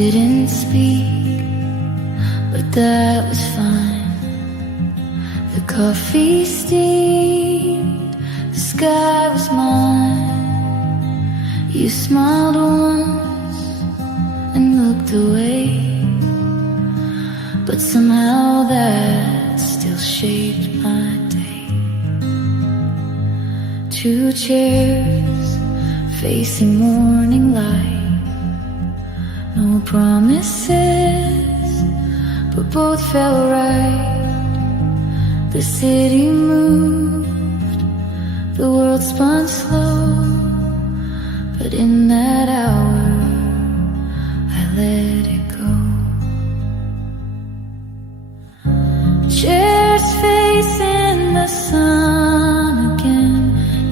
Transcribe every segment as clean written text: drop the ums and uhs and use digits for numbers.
didn't speak, but that was fine. The coffee steamed, the sky was mine. You smiled once and looked away, but somehow that still shaped my day. Two chairs facing morning light, no promises, but both felt right. The city moved, the world spun slow, but in that hour I let it go. Chairs facing the sun again,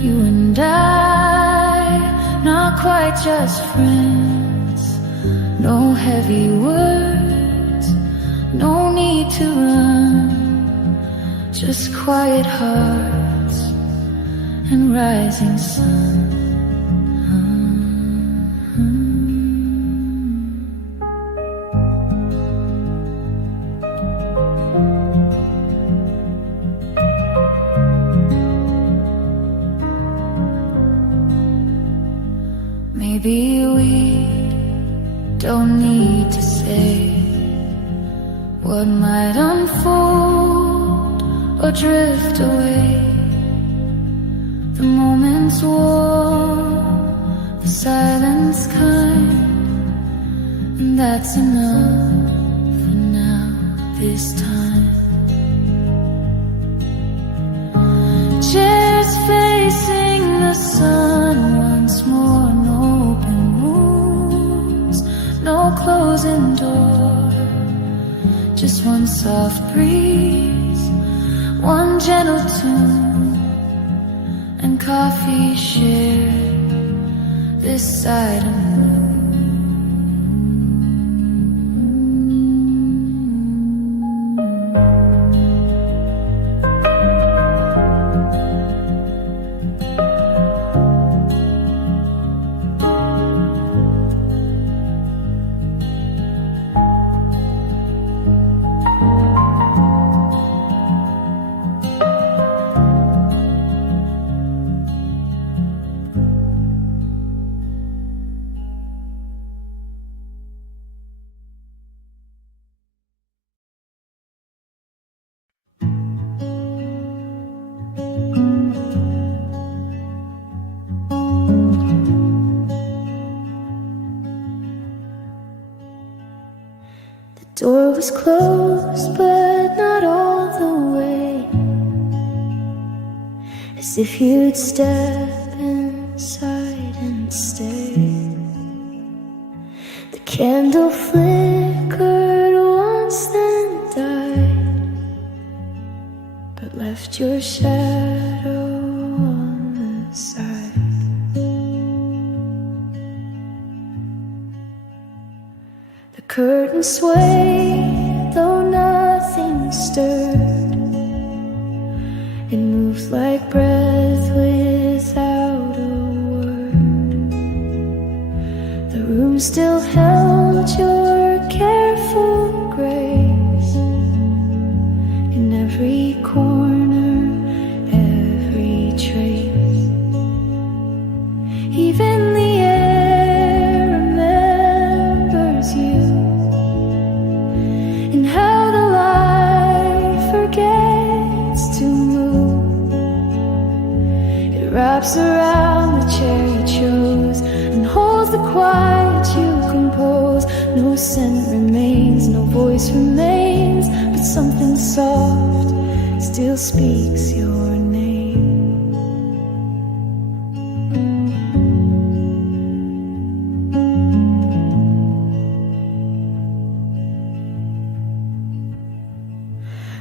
you and I, not quite just friends. No heavy words, no need to run, just quiet hearts and rising sun. Maybe we don't need to say what might unfold or drift away. The moment's warm, the silence kind, and that's enough for now, this time. Chairs facing the sun once more, no open wounds, no closing door, just one soft breeze, one gentle tune, and coffee shared this side of the moon. The door was closed, but not all the way, as if you'd step inside and stay. The candle flickered once, then died, but left your shadow on the side. The curtain swayed, though nothing stirred. It moves like breath without a word. The room still held your careful grace, in every corner, every trace. Even the air remembers you, and how the light forgets to move. It wraps around the chair you chose and holds the quiet you compose. No scent remains, no voice remains, but something soft still speaks your name.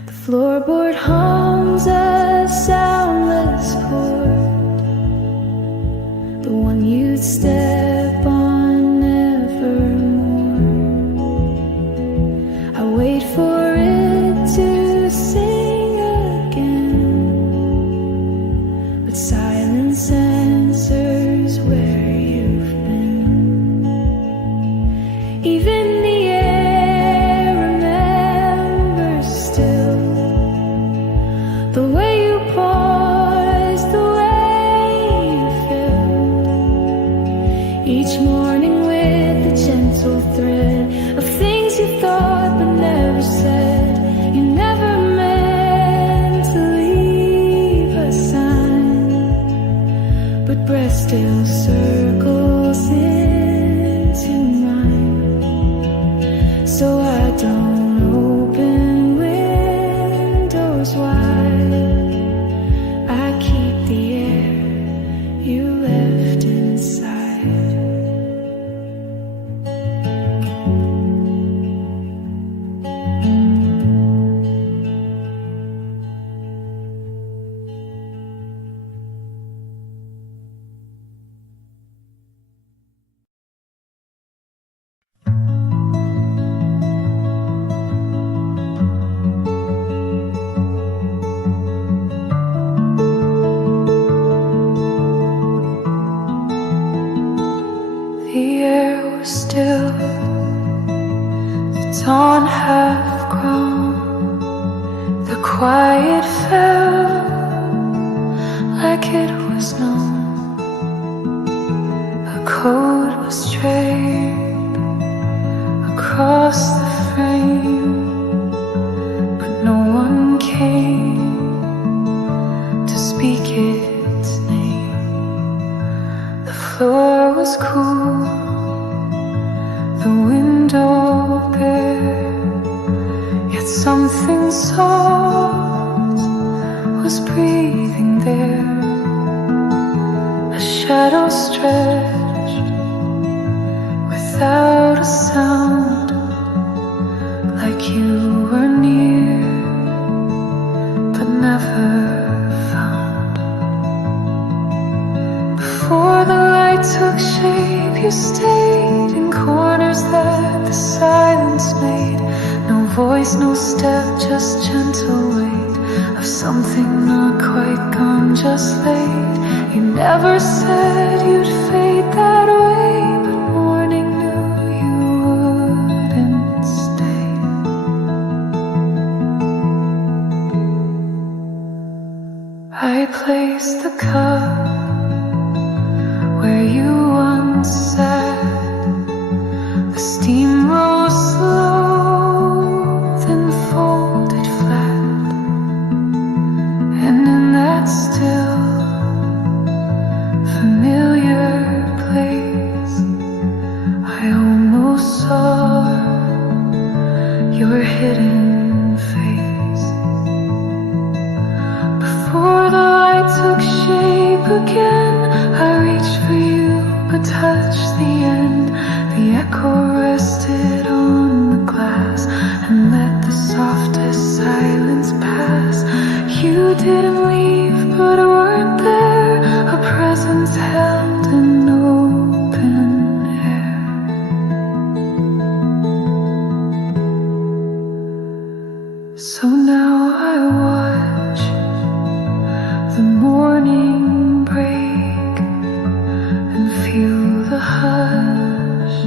The floorboard hums a soundless chord, the one you'd step on nevermore. I wait for it to sing again, but silence answers where you've been. Even quiet fell like it was known. A coat was draped across the frame, but no one came to speak its name. The floor was cool, the window bare, yet something soft was breathing there. A shadow stretched without a sound, like you were near but never found. Before the light took shape, you stayed in corners that the silence made. No voice, no step, just gentle weight of something not quite gone, just late. You never said you'd fade that way, but morning knew you wouldn't stay. I placed the cup where you once sat. The steam rose slow, then folded flat, and in that still familiar place I almost saw your hidden face. Before the light took shape again, I reached for you but touched the end. The echo rested on the glass and let the softest silence pass. You didn't leave but weren't there, a presence held in open air. So now I watch the morning break and feel the hush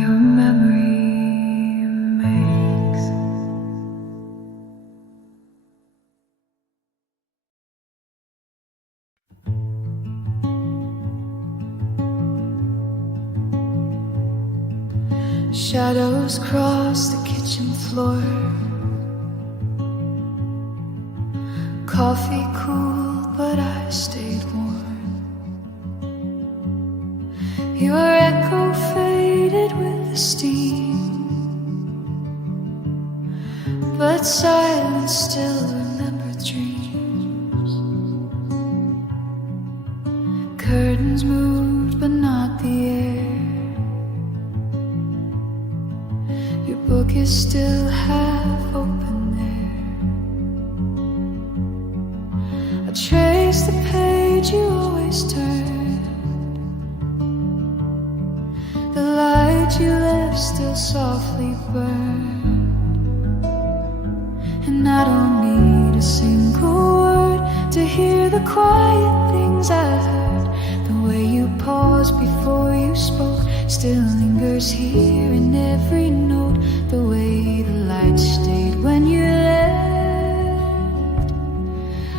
your memory makes. Shadows cross the kitchen floor. Coffee cooled, but I stayed warm. Your echo faded with the steam, but silence still remembered dreams. Curtains moved, but not the air. Your book is still half open there. I trace the page you always turned. The light you left still softly burned. And I don't need a single word to hear the quiet things I heard. The way you paused before you spoke still lingers here in every note. The way the light stayed when you left,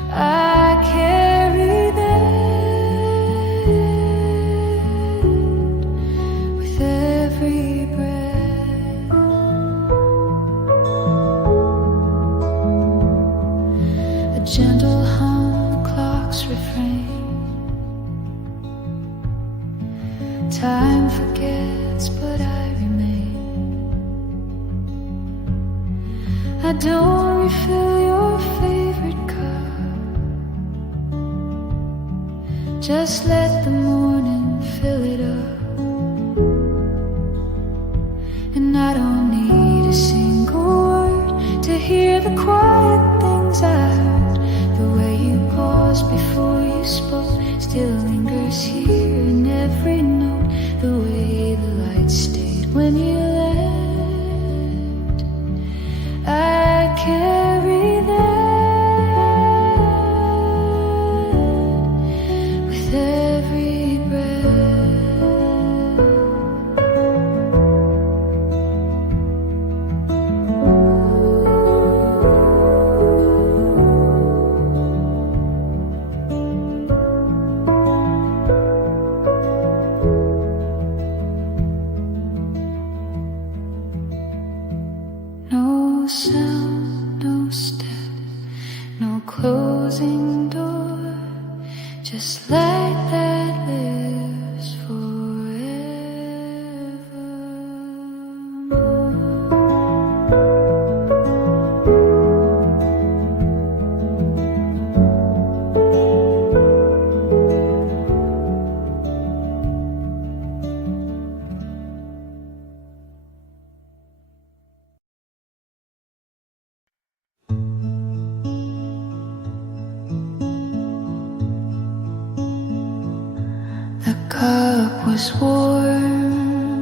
I carry that with every breath. A gentle hum, clock's refrain. Time forgets, but I remain. I don't refill your favorite cup. Just let the morning fill it up. And I don't need a single word to hear the quiet things I heard. The way you paused before you spoke still lingers here in every note. The way the light stayed when you left, I carry that with every breath. step, no closing door, just like that lives forever. The cup was warm,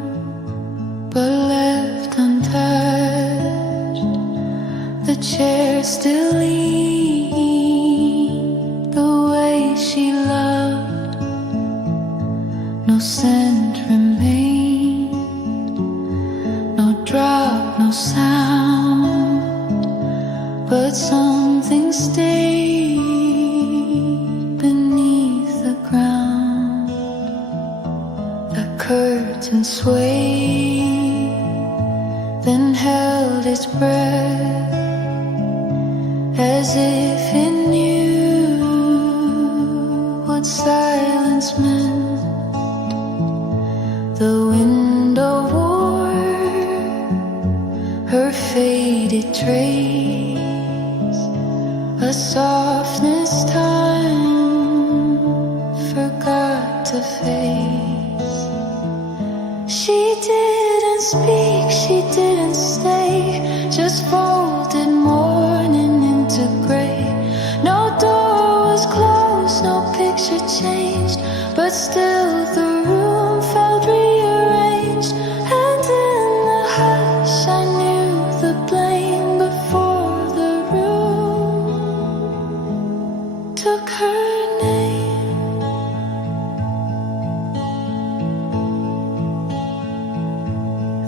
but left untouched. The chair still leaned the way she loved. No scent remained, no drop, no sound, but something stayed beneath the ground. The curtain swayed, then held its breath, as if it knew what silence meant. The window wore her faded trace, a softness time forgot to face. She didn't speak, she didn't stay, just folded mourning into gray. No door was closed, no picture changed, but still the room felt rearranged. And in the hush I knew the blame before the room took her name.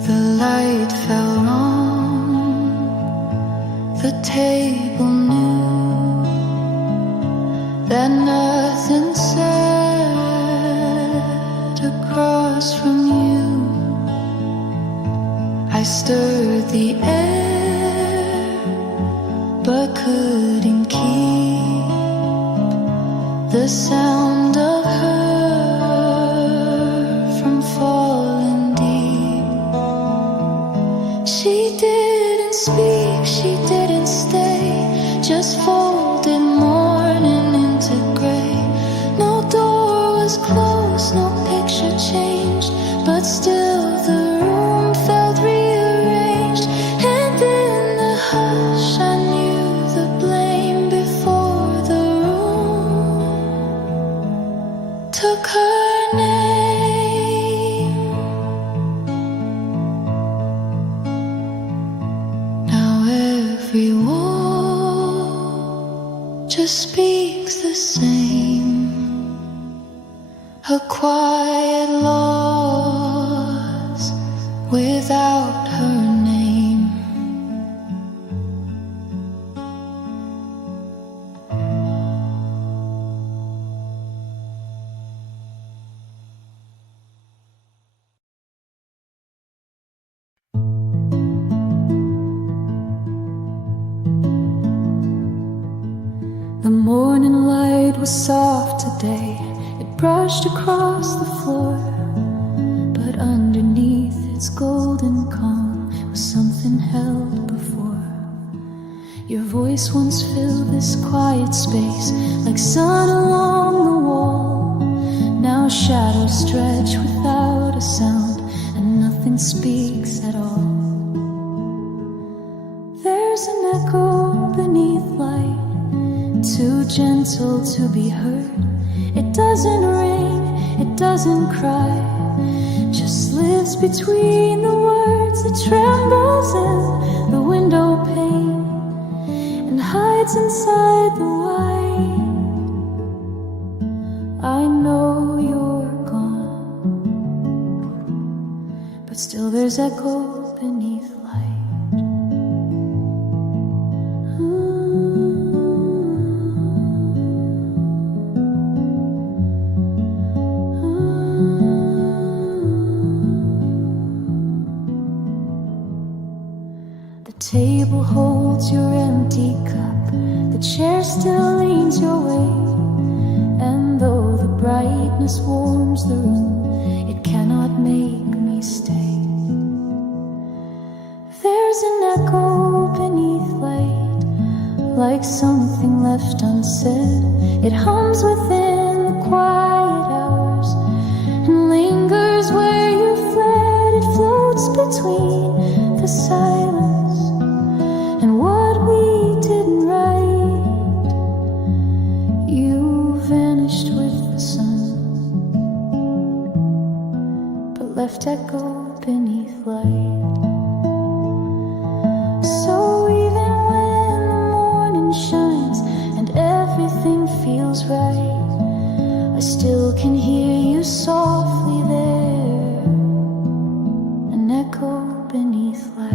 The light fell on the table, knew that nothing said across from you. I stirred the air, but couldn't keep the sound of her from falling deep. She didn't speak, she didn't stay, just folded mourning into gray. No door was closed, no picture changed, but still the room felt rearranged. And in the hush I knew the blame before the room took her name. Now every wall just speaks the same, a quiet loss without her name. The morning light was soft today, it brushed across the floor, but underneath its golden calm was something held before. Your voice once filled this quiet space like sun along the wall. Now shadows stretch without a sound, and nothing speaks at all. There's an echo beneath light, too gentle to be heard. It doesn't ring, it doesn't cry, just lives between the words. It trembles in the window pane and hides inside the white. I know you're gone, but still there's echo beneath light. The table holds your empty chair still leans your way, and though the brightness warms the room, it cannot make me stay. There's an echo beneath light, like something left unsaid. It hums within the quiet hours and lingers where you fled. It floats between the silence and what we didn't write. You vanished with the sun, but left echo beneath light. So even when the morning shines and everything feels right, I still can hear you softly there, an echo beneath light.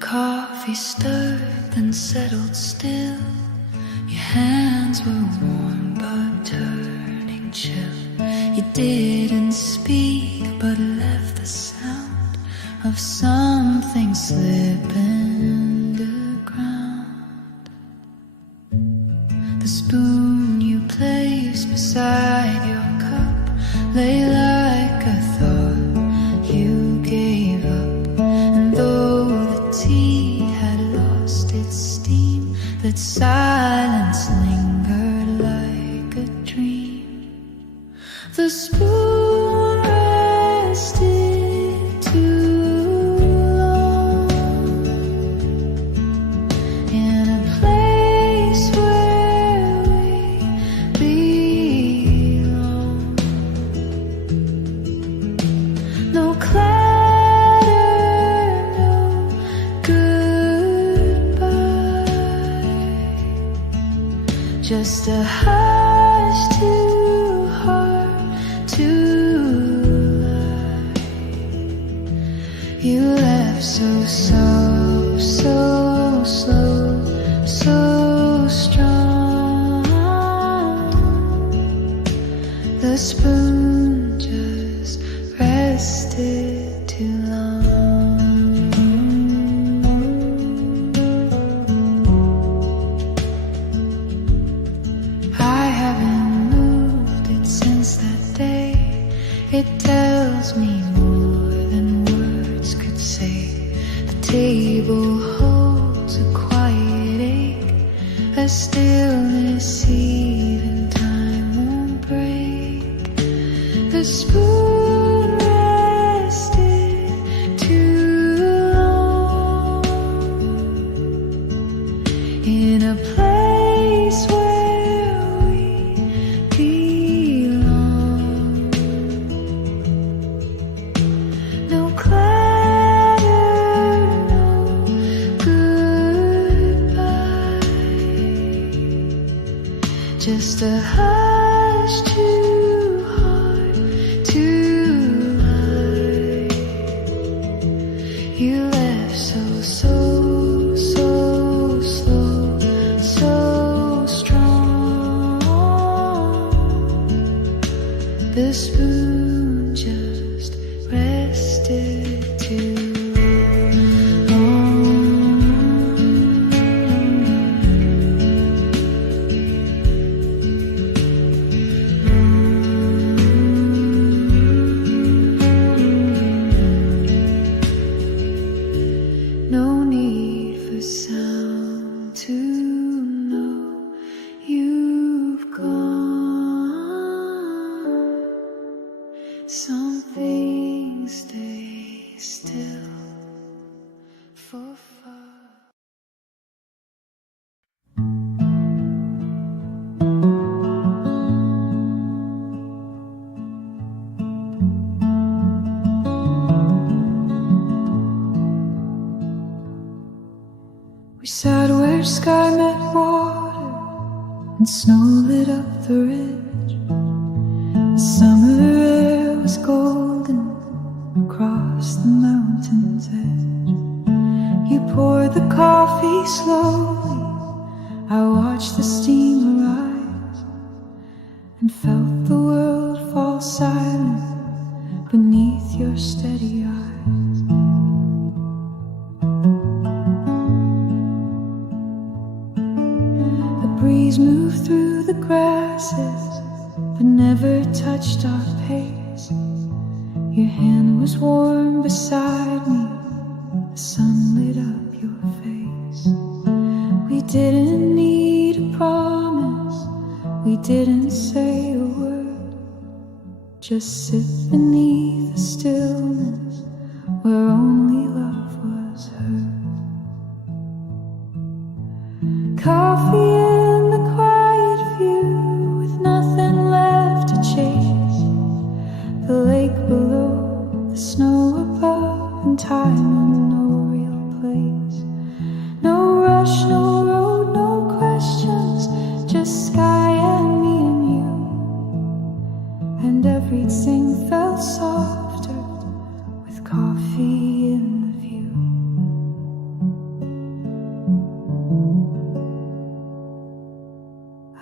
Coffee stirred, then settled still. Your hands were warm but turning chill. You didn't speak but left the sound of something slipping the ground. The spoon you placed beside your cup lay like a thought you gave up, and though tea had lost its steam, that silence lingered like a dream. The spoon rested too long in a place where we belong. No cloud, just a hush too hard to lie. You left so slow, so strong. The spoon just rested too long. It tells me more than words could say. The table holds a quiet ache, a stillness even time won't break. The spoon rested too long in a place where we belong. No clatter, no goodbye, just a hush too hard to lie. You left so slow, so strong. The spoon just rested too long. No need for sound to know you've gone. Some things stay still for far. sat where sky met water and snow lit up the ridge. The summer air was golden across the mountain's edge. You poured the coffee slowly, I watched the steam arise and felt the world fall silent beneath your steady eyes. The breeze moved through the grasses but never touched our pace. Your hand was warm beside me, the sun lit up your face. We didn't need a promise, we didn't say a word, just sit beneath the stillness where only love was heard. Coffee in the quiet view with nothing left to chase. The lake below, the snow above, and time in no real place. No rush, no road, no questions, just sky and me and you. And everything felt softer with coffee in the view.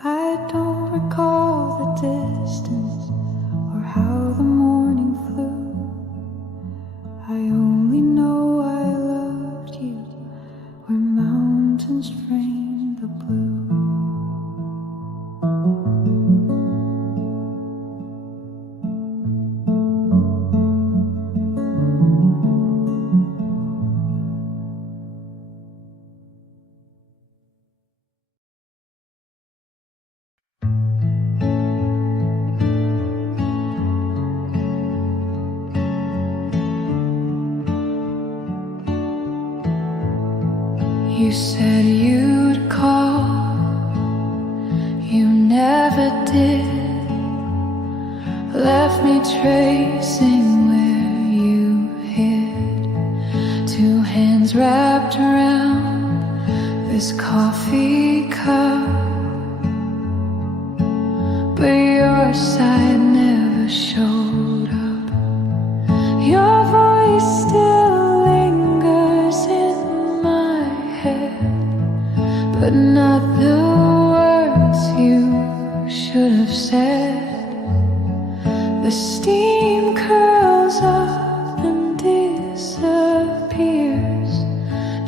I don't recall the distance or how the morning flew. I only know I loved you where mountains frame the blue. You said you'd call, you never did. Left me tracing where you hid. Two hands wrapped around this coffee cup, but your side never showed up. Your voice still lingers in my head, but not the words you should have said. The steam curls up and disappears,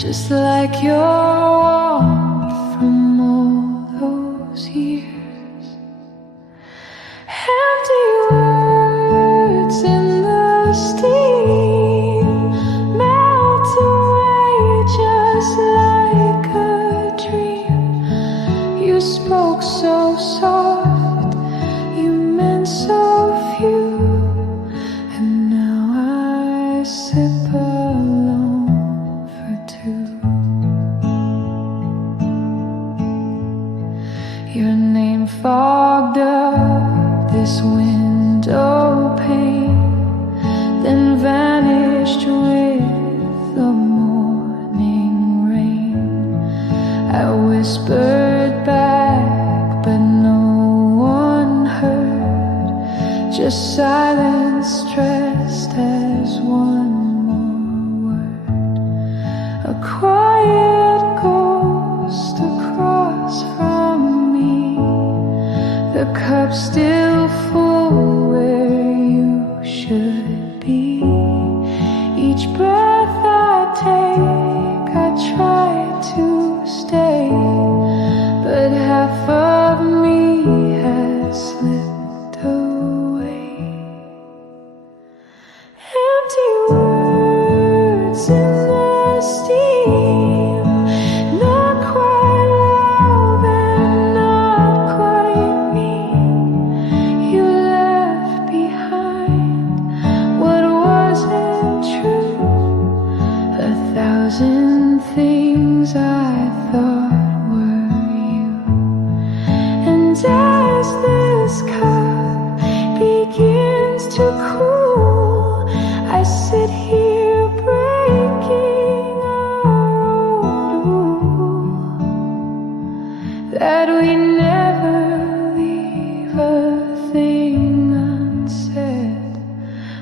just like your warmth from all those years. Empty words in the steam melt away just like a dream. You spoke so soft, you meant so few, and now I sip alone for two. Your name fogged up this window pane, then vanished with the morning rain. I whispered back, but no one heard, just silence dressed as one more word. A quiet ghost across from me, the cup still full where you should be. Each breath I take, I try to stay, but half of me has slipped away. Empty words in the steam, not quite love and not quite me. You something unsaid,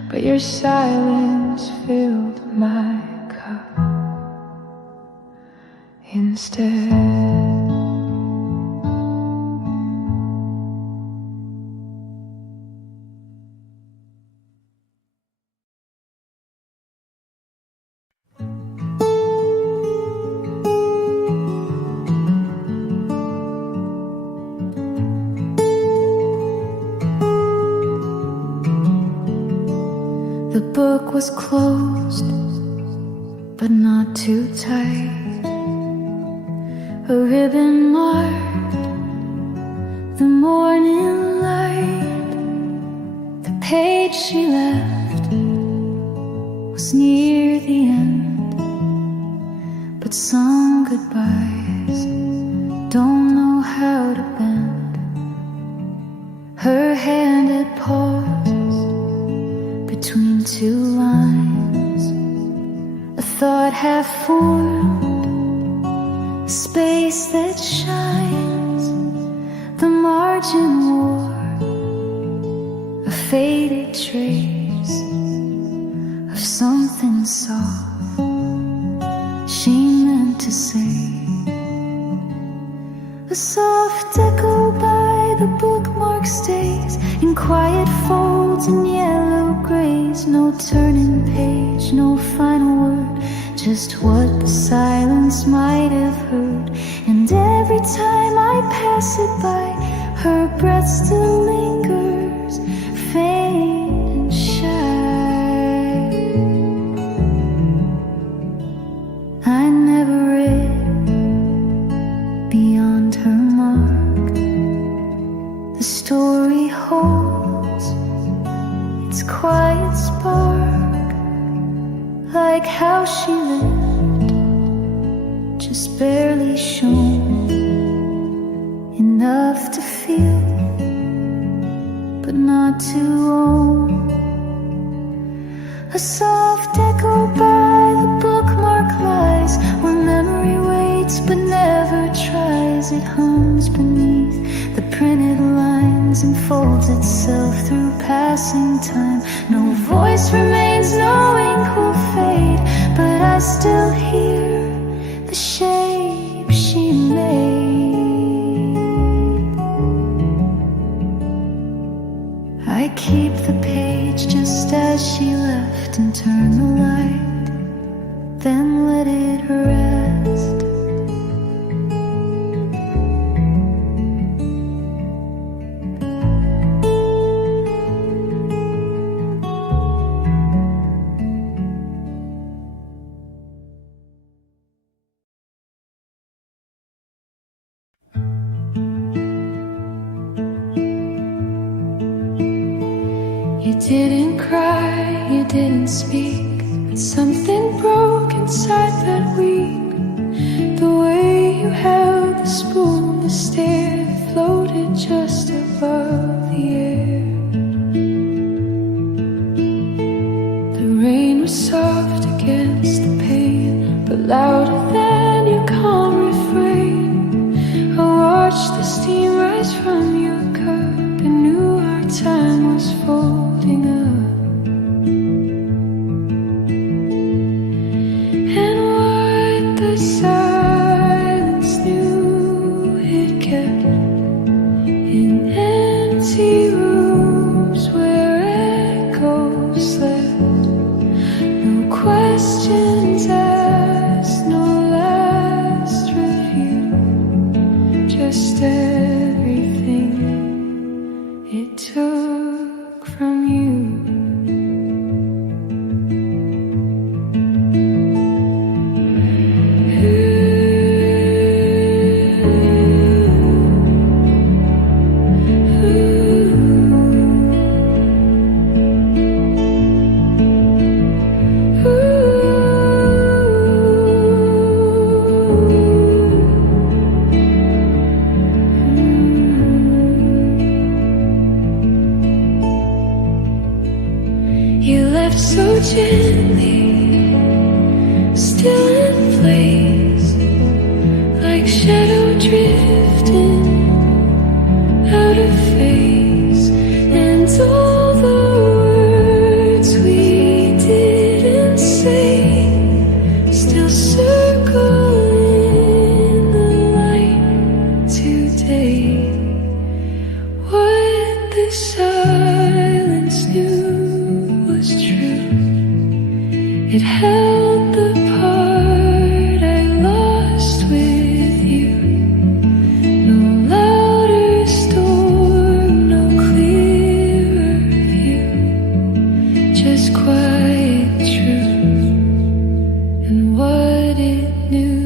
but your silence filled my cup instead. The book was closed, but not too tight. A ribbon marked the morning light. The page she left was near the end, but some goodbyes don't know how to bend. Her hand had paused between two lines, a thought half formed, a space that shines. The margin wore a faded trace of something soft she meant to say. A soft echo by the bookmark stays in quiet folds and yellow grays. No turning page, no final word, just what the silence might have heard. And every time I pass it by, her breath still lingers, faint and shy. I never read beyond her mark. The story holds its quiet spark, like how she lived, just barely shown, enough to feel, but not to own. A soft echo by the bookmark lies where memory waits but never tries. It hums beneath the printed lines and folds itself through passing time. No voice remains, no ink will fade, but I still hear the shape she made. I keep the page just as she left and turn the light, then let it rest. You didn't cry, you didn't speak, but something broke inside that week. The way you held the spoon, the stare that floated just above the air. The rain was soft against the pane, but louder than your calm refrain. I watched the steam rise from your cup and knew our time was folding up. And what the silence knew it kept in empty rooms where echoes slept. No questions asked, no last review, just everything it took from you. You left so gently, still in place, like shadow drifting out of phase. silence knew was true. It held the part I lost with you. No louder storm, no clearer view, just quiet truth and what it knew.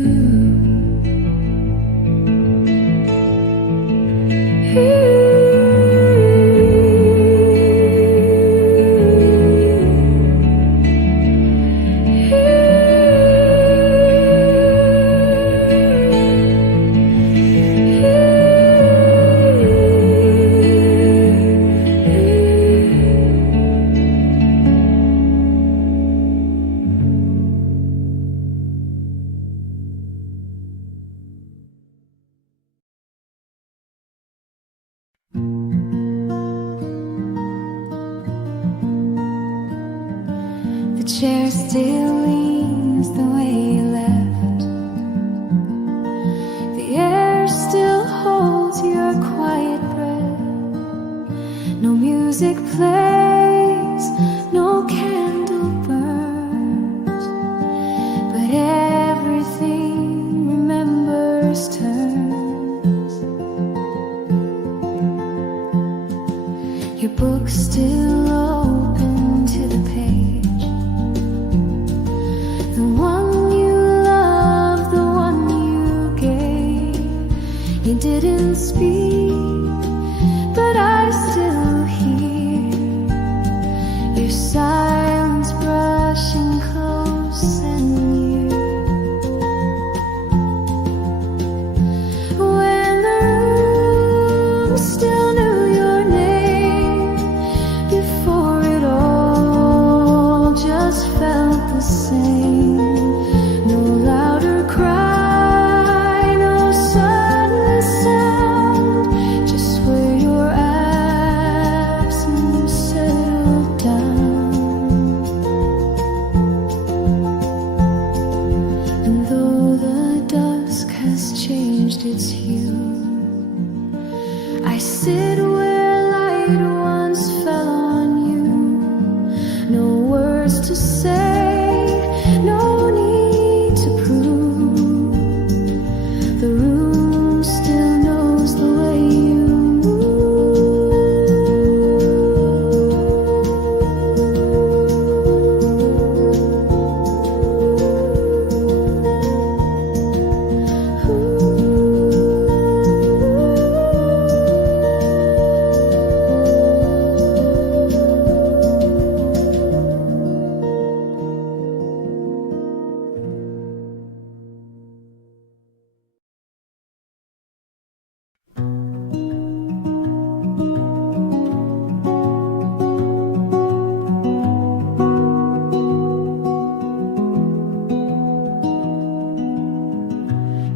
The chair still leans the way you left. The air still holds your quiet breath. No music plays, no candle burns, but everything remembers turns. Your book still open to the page. The one you loved, the one you gave. You didn't speak, but I still hear your silence brushing close and near. When the room still knew your name, before it all just felt the same. No louder cry, no sudden sound, just where your absence settled down. And though the dusk has changed its hue, I sit where light once fell on you. No words to say, no need to prove. The room still knows the way you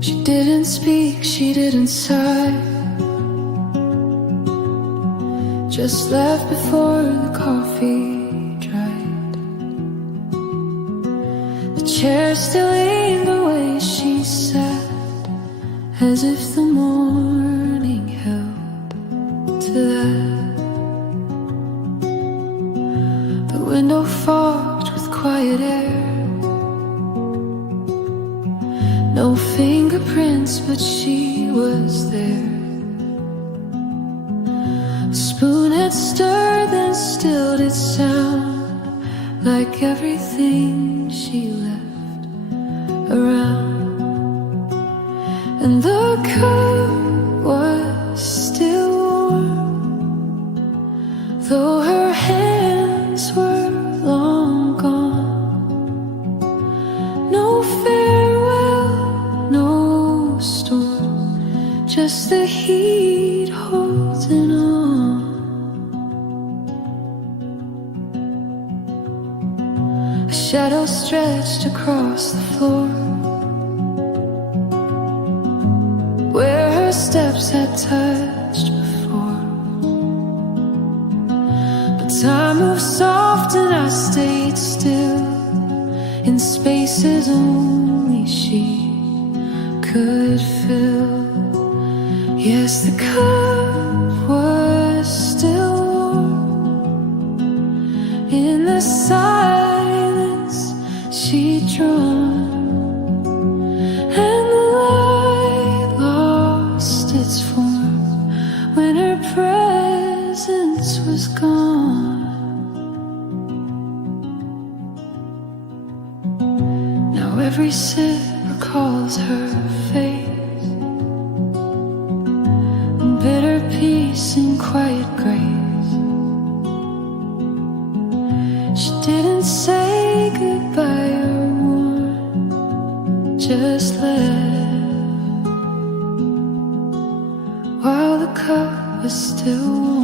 She didn't speak, she didn't sigh, just left before the coffee dried. The chair still leaned the way she sat, as if the morning held to that. The window fogged with quiet air. No fingerprints, but she was there. A spoon had stirred, then stilled its sound, like everything she left around. And the cup was still warm, though her hands were long gone. No farewell, no storm, just the heat holding on. A shadow stretched across the floor, where her steps had touched before. But time moved soft and I stayed still, in spaces only she could fill. Yes, the cup was still was gone. Now every sip recalls her face, and bitter peace and quiet grace. She didn't say goodbye or warn, just left while the cup was still warm.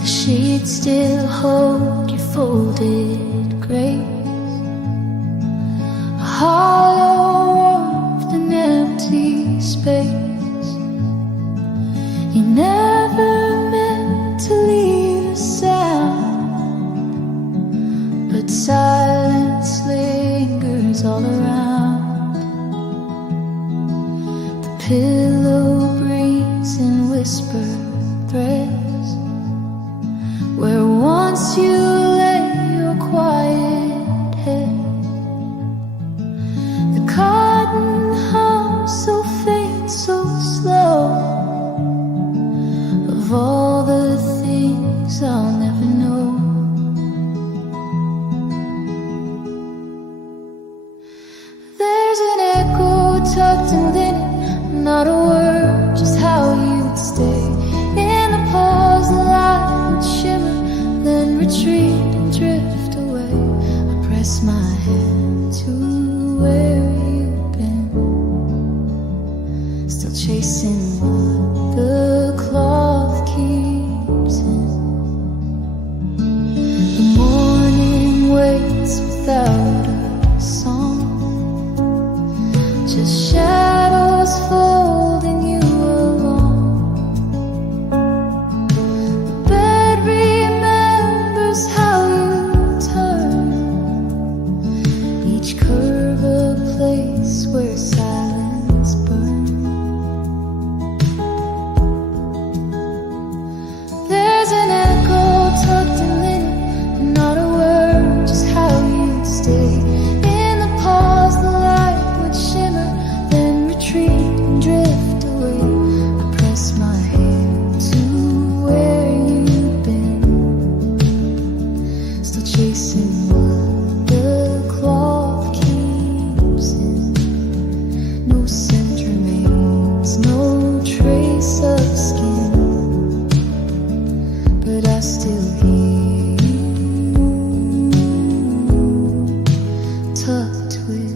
The sheets still hold your folded grace, a hollow warmth and empty space. You never meant to leave a sound, but silence lingers all around. The pillow breathes in whispered threads, where once you lay your quiet head. The cotton hums so faint, so slow, of all the things I'll never know. There's an echo tucked in linen, not a word, just how you'd stay. In the pause, the light would shimmer, then retreat and drift away. I press my hand to where you've been, still chasing what the cloth keeps in. The morning waits without a song, just shadows folding you along. The bed remembers how you turn, each curve a place where silence burns. There's an echo tucked in linen, not a word, just how you'd stay. In the pause, the light would shimmer, then retreat and drift away. I press my hand to where you've been, still chasing what the cloth keeps in. No scent remains, no trace of skin, but I still hear you tucked within.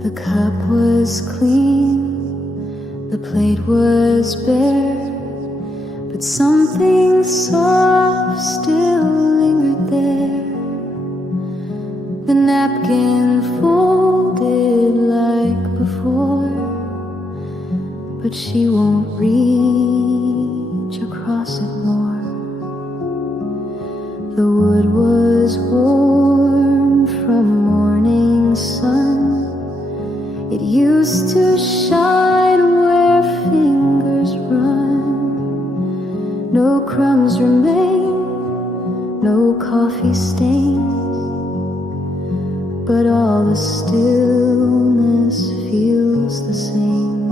The cup was clean, the plate was bare, but something soft still lingered there. The napkin folded like before, but she won't reach across it more. The wood was warm from morning sun, it used to shine where fingers run. No crumbs remain, no coffee stains, but all the stillness feels the same.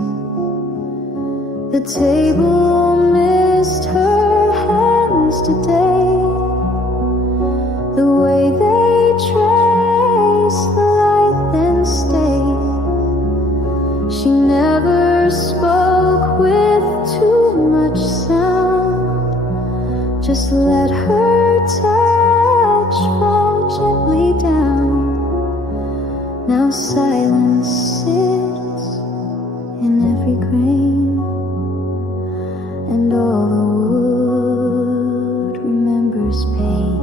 The table missed her hands today, the way they trace the light then stay. She never spoke with too much sound, just let her touch fall gently down. Now silence sits in every every grain, and all the wood remembers pain.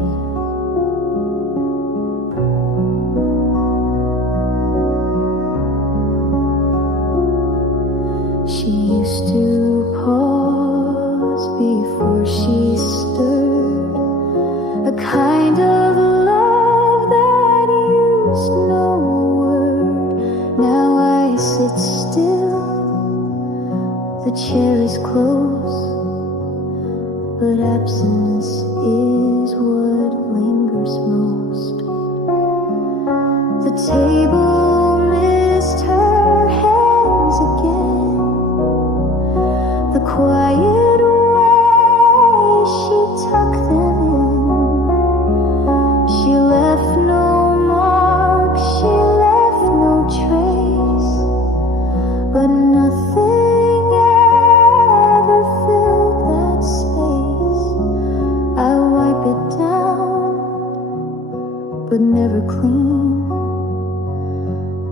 She used to pause before she stirred, a kind of love that used no word. Now I sit still, the chair is close, but absence is what lingers most. The table missed her hands again, the quiet way she tucked them in. She left no mark, she left no trace, but nothing ever filled that space. I wipe it down, but never clean.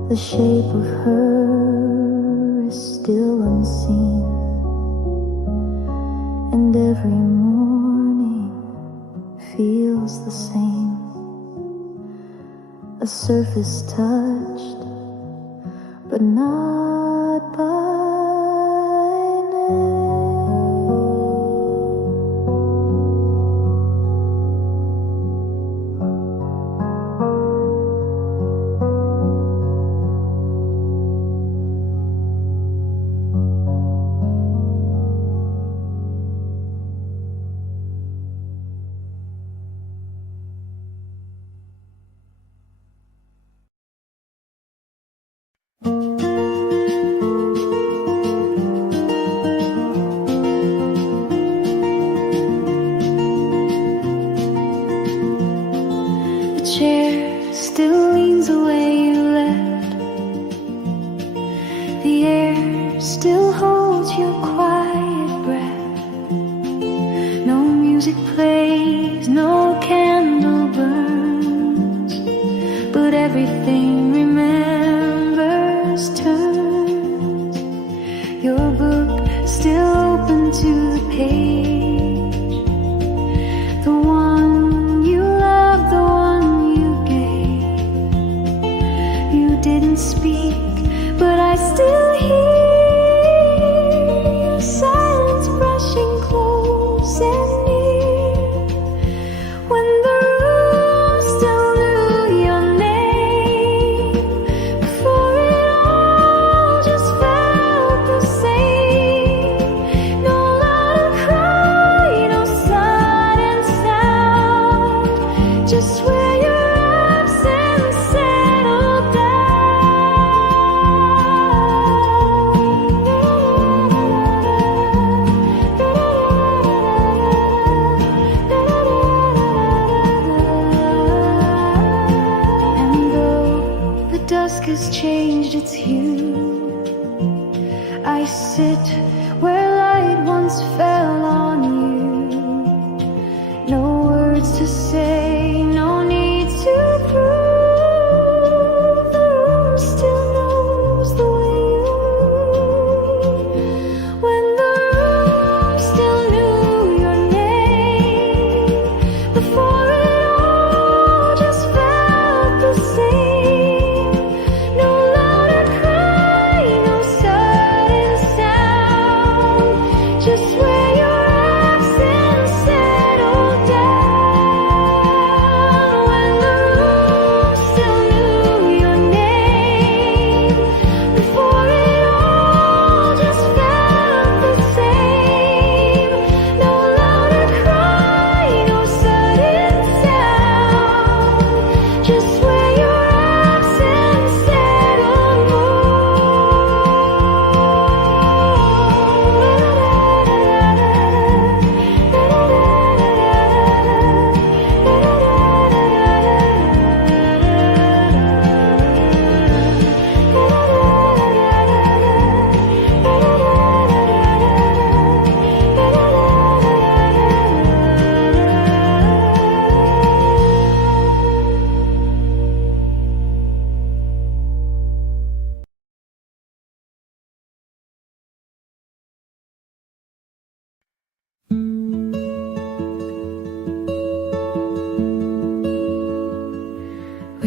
The shape of her is still unseen, and every morning feels the same. A surface touched, but not by name. The chair still leans the way you left. The air still holds your quiet breath. No music plays, no candle burns, but everything remembers turns. Your book still open to the page, the one you loved, the one you gave. You didn't speak, but I still hear your silence brushing close and near. When the room still knew your name, before it all just felt the same. No louder cry, no sudden sound, just where your absence settled down. And though the dusk has changed its hue, I sit where light once fell on you. No words to say, no need to prove. The room still knows the way you move. When the room still knew your name, before it all just felt the same. No louder cry, no sudden sound, just where your absence settled down.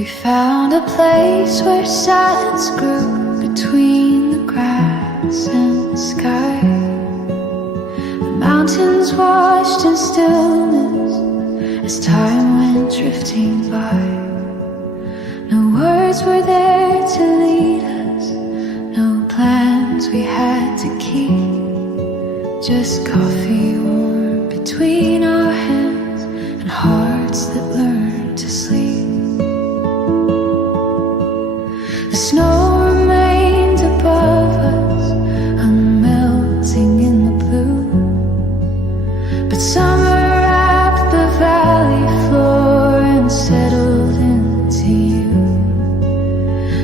We found a place where silence grew between the grass and sky. The mountains washed in stillness as time went drifting by. No words were there to lead us, no plans we had to keep. Just coffee warm between our hands and hearts that learned to sleep. The snow remained above us, unmelting in the blue. But summer wrapped the valley floor and settled into you.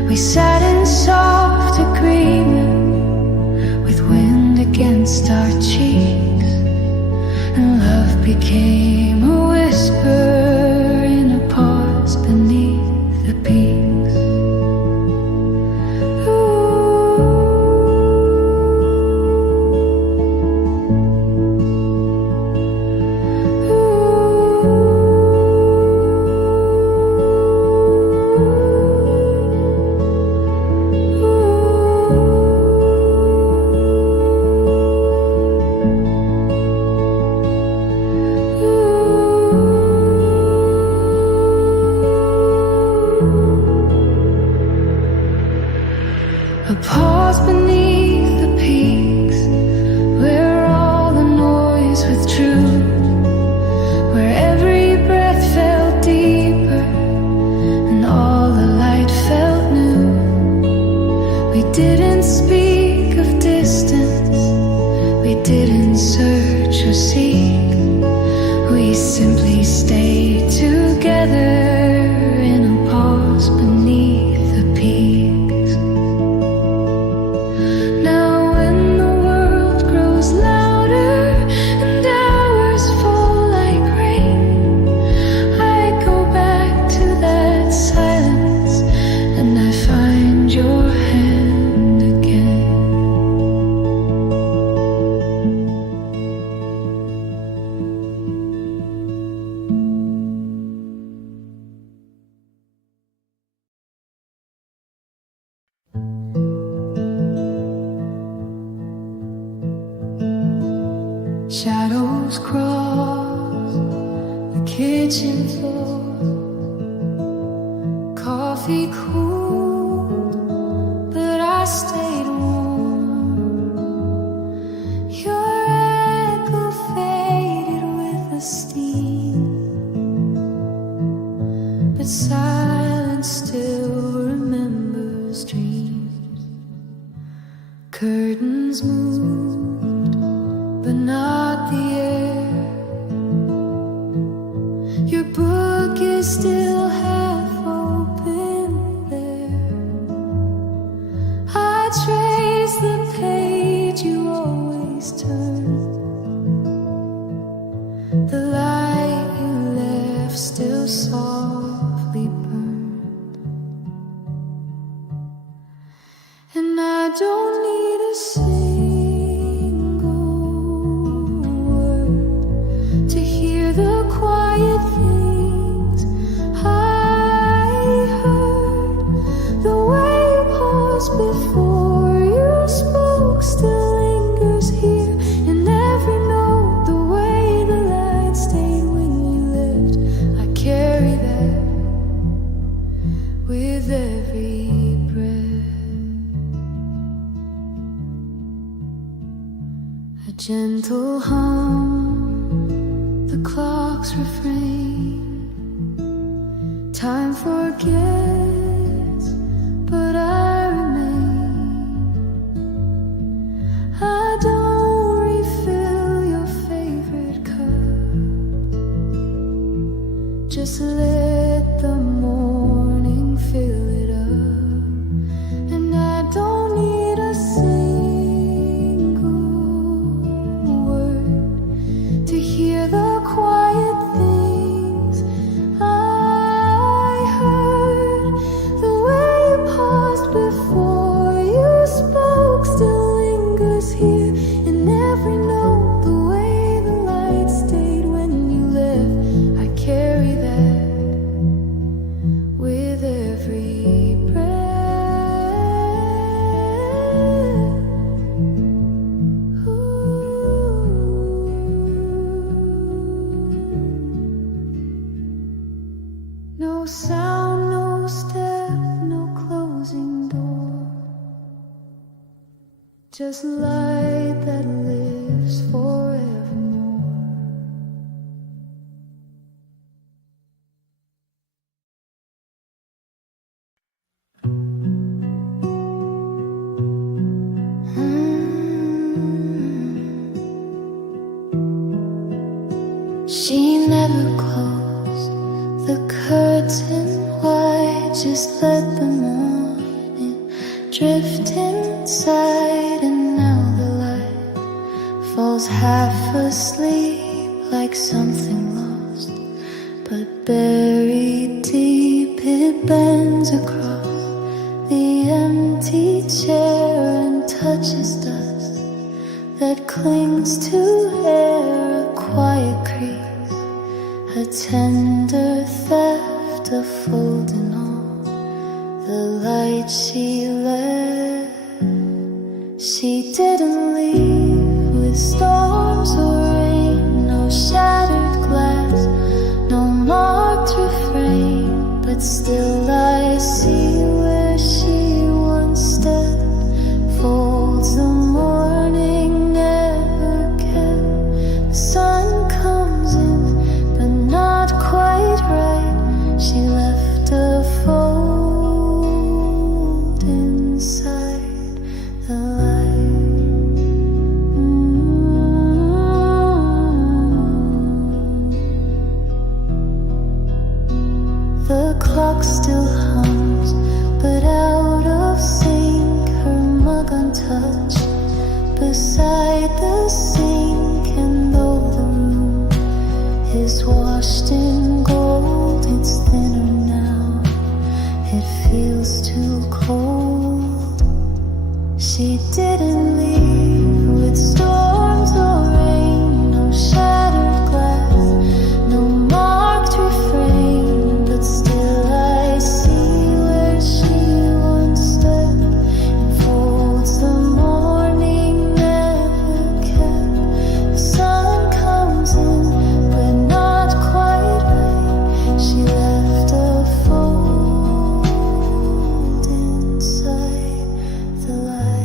We sat in soft agreement with wind against our cheeks, and love became a whisper in a pause beneath the peaks. A pause beneath the peaks, where all the noise withdrew, where every breath felt deeper and all the light felt new. We didn't speak of distance, we didn't search or seek. We simply stayed together in a pause beneath the peaks. Shadows cross the kitchen floor, coffee cooled, but I stayed warm. Your echo faded with the steam, but silence still remembers dreams. Curtains moved, but not the air. Your book is still half open there. I trace the page you always turn. The light you left still softly burned. And I don't need a the quiet things I heard. The way you paused before you spoke still lingers here in every note. The way the light stayed when you left, I carry that with every breath. A gentle hum, the clock's refrain. Time forgets, but I remain. I don't refill your favorite cup, just let the morning fill it up. And I don't need a single word to hear the quiet things I heard. The way you paused before you spoke still lingers here in every note. The way the light stayed when you left, I carry that with it. this light that lives forevermore. She never closed the curtain wide, just let the morning drift inside. And now the light falls half asleep like something lost, but buried deep it bends across the empty chair and touches dust that clings to air, a quiet crease, a tender theft, a fold in all the light she left. She didn't leave with storms or rain, no shattered glass, no marked refrain, but still I see where she once stepped. Folds the morning never kept. The sun comes in, but not quite right. She left a fold inside the light. The clock still hums, but out of sync, her mug untouched beside the sink. And though the room is washed in gold, it's thinner now, it feels too cold. She didn't leave with storms or rain, no shattered glass, no marked refrain, but still I see where she once stepped. It folds the morning never kept. The sun comes in, but not quite right. She left a fold inside the light.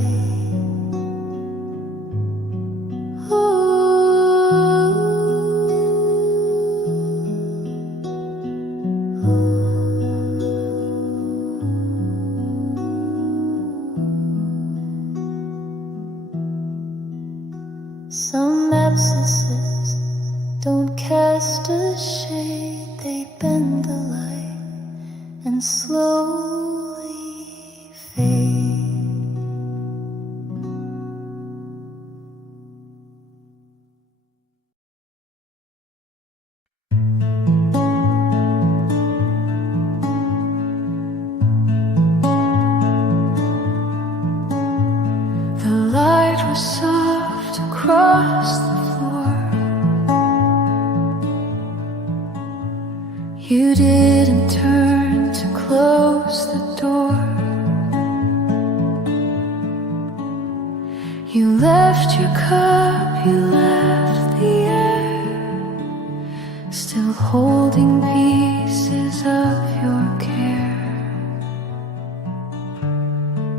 Some abscesses don't cast a shade, they bend the light and slowly fade. The light was soft across the floor. You didn't turn to close the door. You left your cup, you left the air, still holding pieces of your care.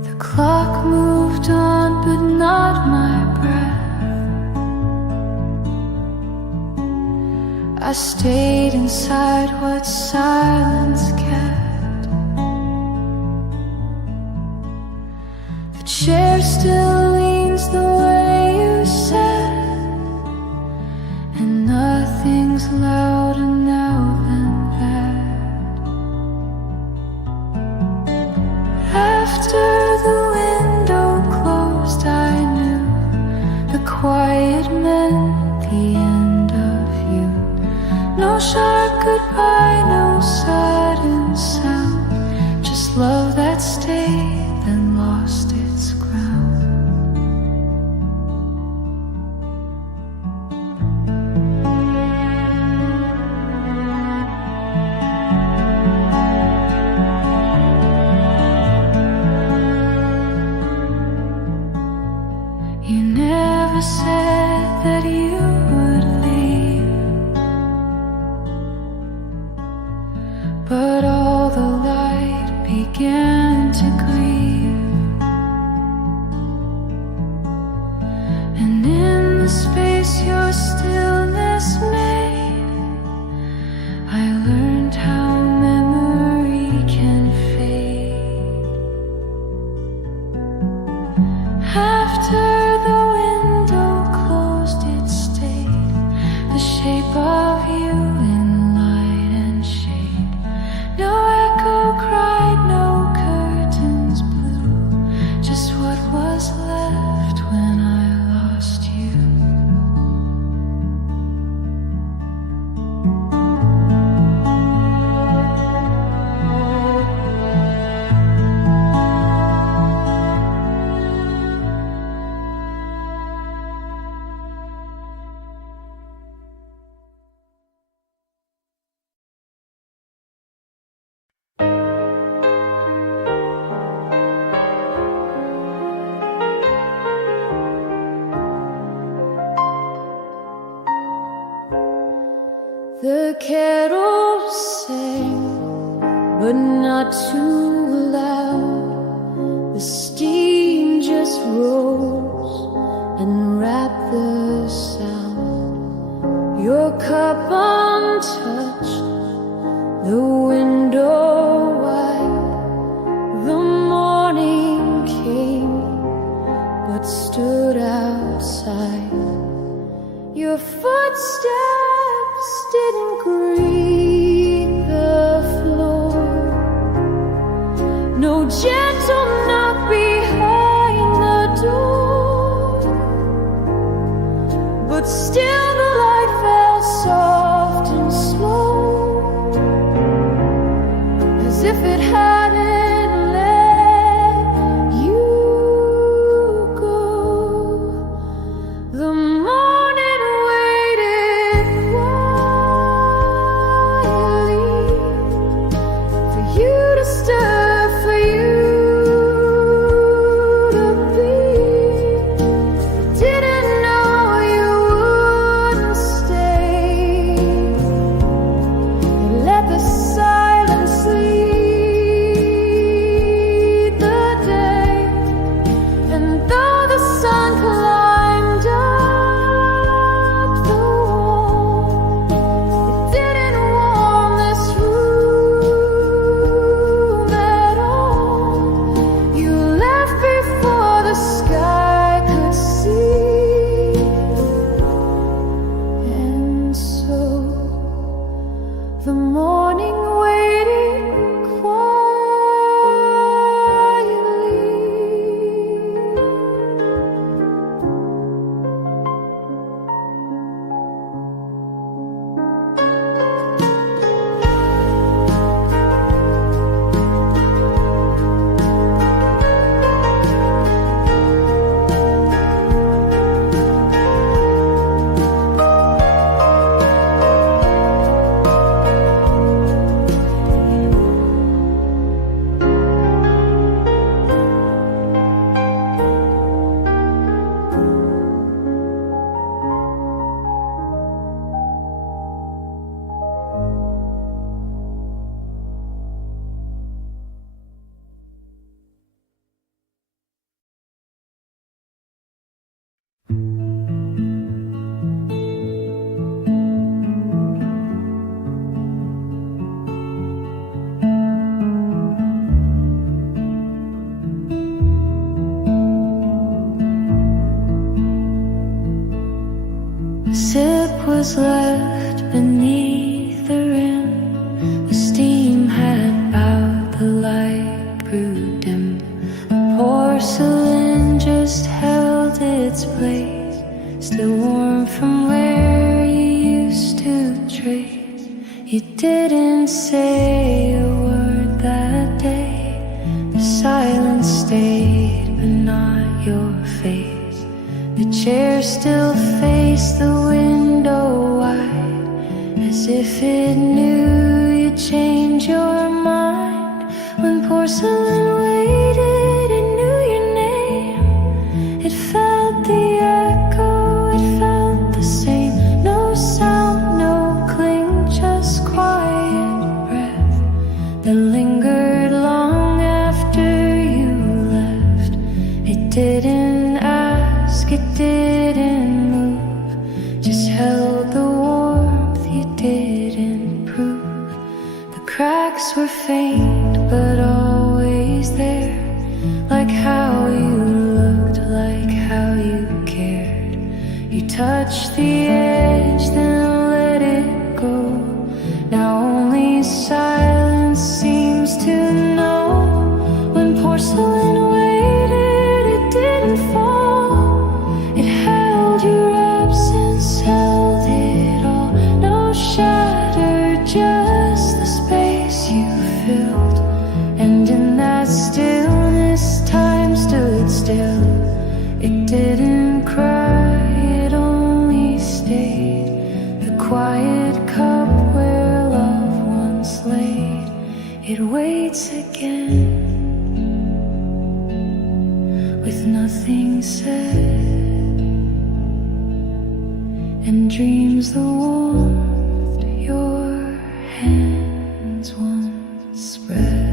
The clock moved on, but not my breath. I stayed inside what silence kept. The chair still leans the way you said, and nothing's louder now than that. After the window closed, I knew the quiet meant the end of you. No sharp goodbye, no sudden sound, just love that stayed then lost its ground. You never said that you would leave, but all the light began to grieve. And in the space your stillness made, I learned how memory can fade. After the window closed, it stayed, the shape of you in light and shade. No echo cried, no curtains blew, just what was left when I lost you. The carols sang, but not too loud. The steam just rose and wrapped the sound. Your cup untouched, the window wide. The morning came, but stood outside. Your footsteps didn't greet the floor. No gentle knock behind the door, but still the light fell soft and slow, as if it hadn't let you go. The morning waited quietly for you to stir, for you to be. Didn't know you wouldn't stay. You let the silence lead the day, and though the sun climbed up the wall, it didn't warm this room at all. You left before the sky could see, and so the morning waited quietly. A sip was left beneath the rim. The steam had bowed, the light grew dim. The porcelain just held its place, still warm from where you used to trace. You didn't say a word that day. The silence stayed, but not your face. The chair still faced the window wide, as if it knew you'd change your mind. When porcelain waited, it knew your name. It felt the echo, it felt the same. No sound, no cling, just quiet breath that lingered long after you left. It didn't ask, it didn't were faint but always there, like how you looked, like how you cared. You touched the edge, then let it go. Now only silence seems to know. When porcelain waited, it didn't fall. It held your absence, held it all. No shatter, just the space you filled. And in that stillness, time stood still. It didn't cry, it only stayed. The quiet cup where love once laid. It waits again, with nothing said, and dreams the warmth your hands once spread.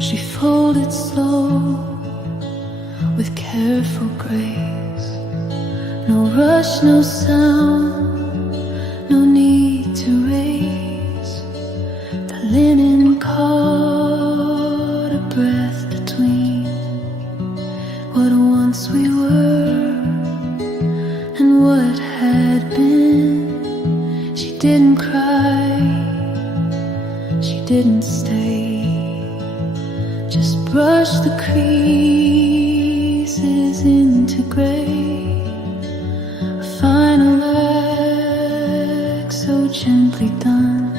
She folded slow, with careful grace. No rush, no sound, no need to raise. The linen caught a breath between what once we were and what had been. She didn't cry, she didn't stay. Just brush the creases into gray. A final act so gently done,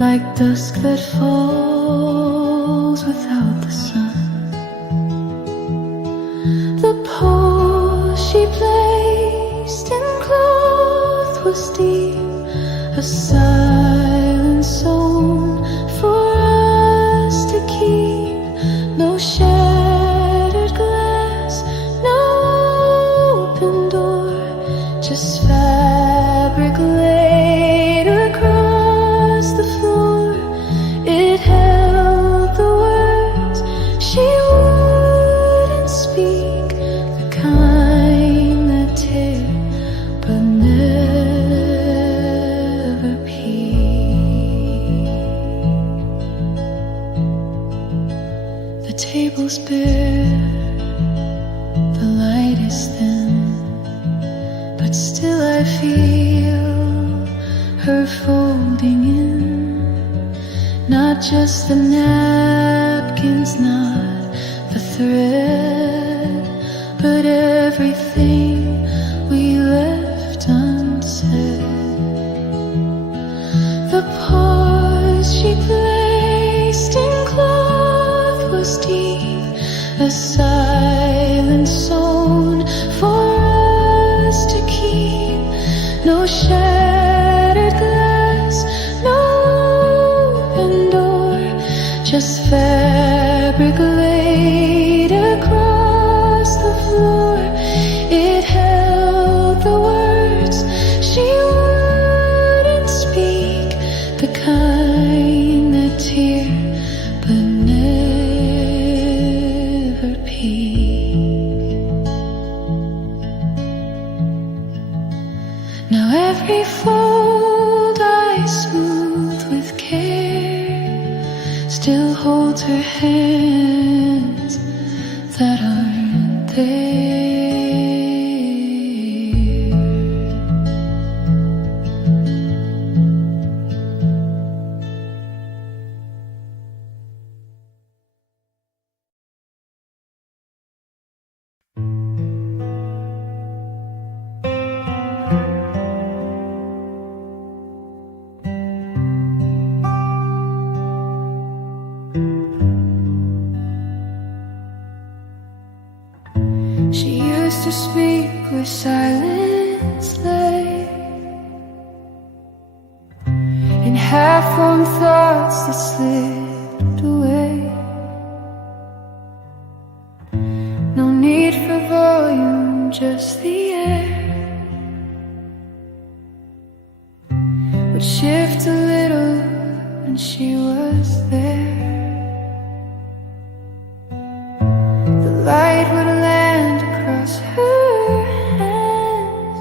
like dusk that falls without the sun. The pose she placed in cloth was deep, a silence sown for us to keep. No shattered glass, no open door, just fabric laid across the floor. It held the words she wouldn't speak, the kind that tear but never peak. The table's bare, the light is thin, but still I feel her folding in. Not just the napkins, not the thread, but everything we left unsaid. The pause she placed in cloth was deep, a silence sown for us to keep. No shattered glass, no open door, just fabric laid across the floor. It held the words she wouldn't speak, the kind that tear but never peak. Now every fold I smooth with care still holds her hands that aren't there. She used to speak with silence lay, in half-formed thoughts that slipped away. shift a little when she was there. The light would land across her hands,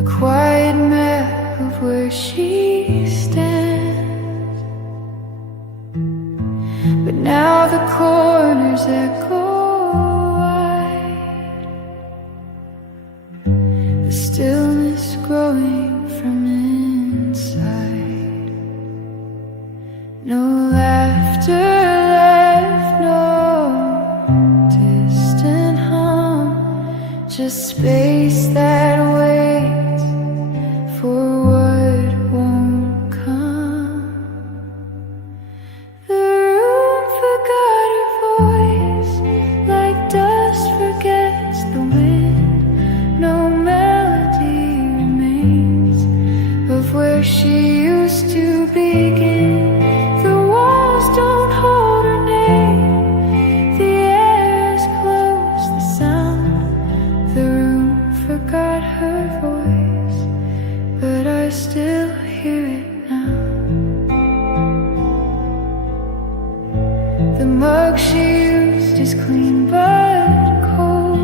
a quiet map of where she stands. But now the corners echo wide, the stillness growing from inside. No laughter left, no distant hum, just space that waits for what won't come. The room forgot her voice, like dust forgets the wind. No melody remains of where she used to begin. The walls don't hold her name, the air is closed, the sound. The room forgot her voice, but I still hear it now. The mug she used is clean but cold.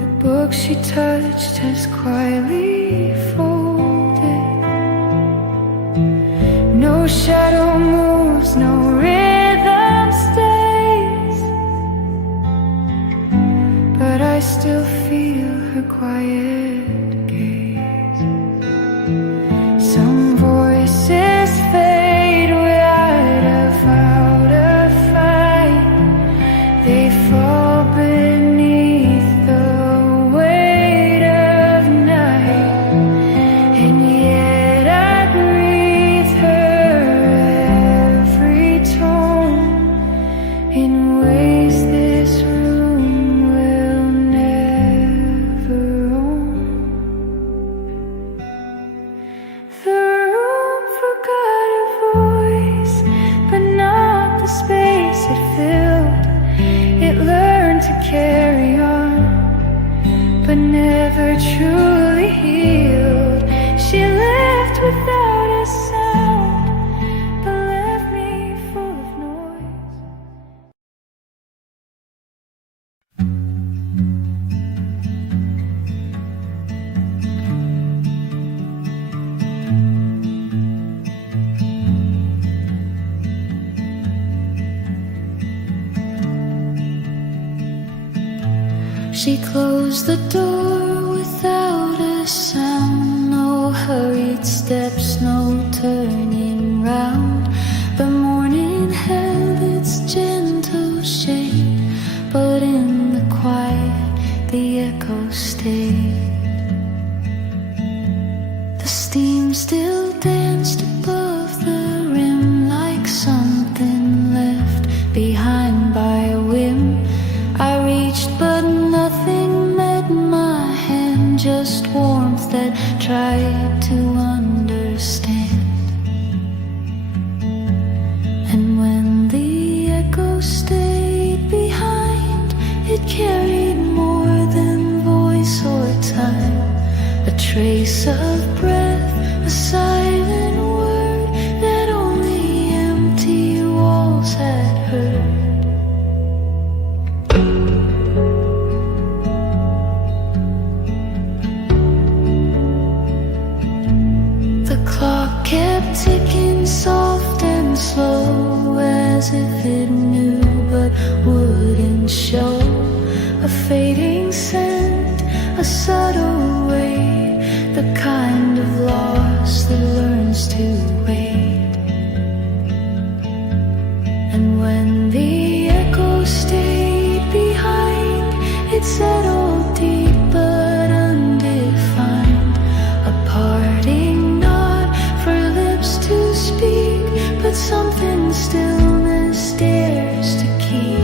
The book she touched has quietly folded. No shadow moves, no rhythm stays, but I still feel her quiet gaze. Some voices fade without a vow to fight. They fall beneath the weight of night, and yet I breathe her every tone in ways this room will never own. The room forgot a voice, but not the space it filled. It learned to carry on, but never truly healed. She left without a sound, but left me full of noise. She closed the door without a sound. No hurried steps, no turning round. The morning held its gentle shade, but in the quiet the echo stayed. The steam still danced above the rim, like something left behind by a whim. I reached but nothing met my hand, just warmth that tried to understand. And when the echo stayed behind, it carried more than voice or time, a trace of breath, a silent word that only empty walls had heard. The clock kept ticking soft and slow, as if it knew but wouldn't show. A fading scent, a subtle weight, the kind of loss that learns to wait. And when the echo stayed behind, it settled deep but undefined, a parting nod for lips to speak, but something stillness dares to keep.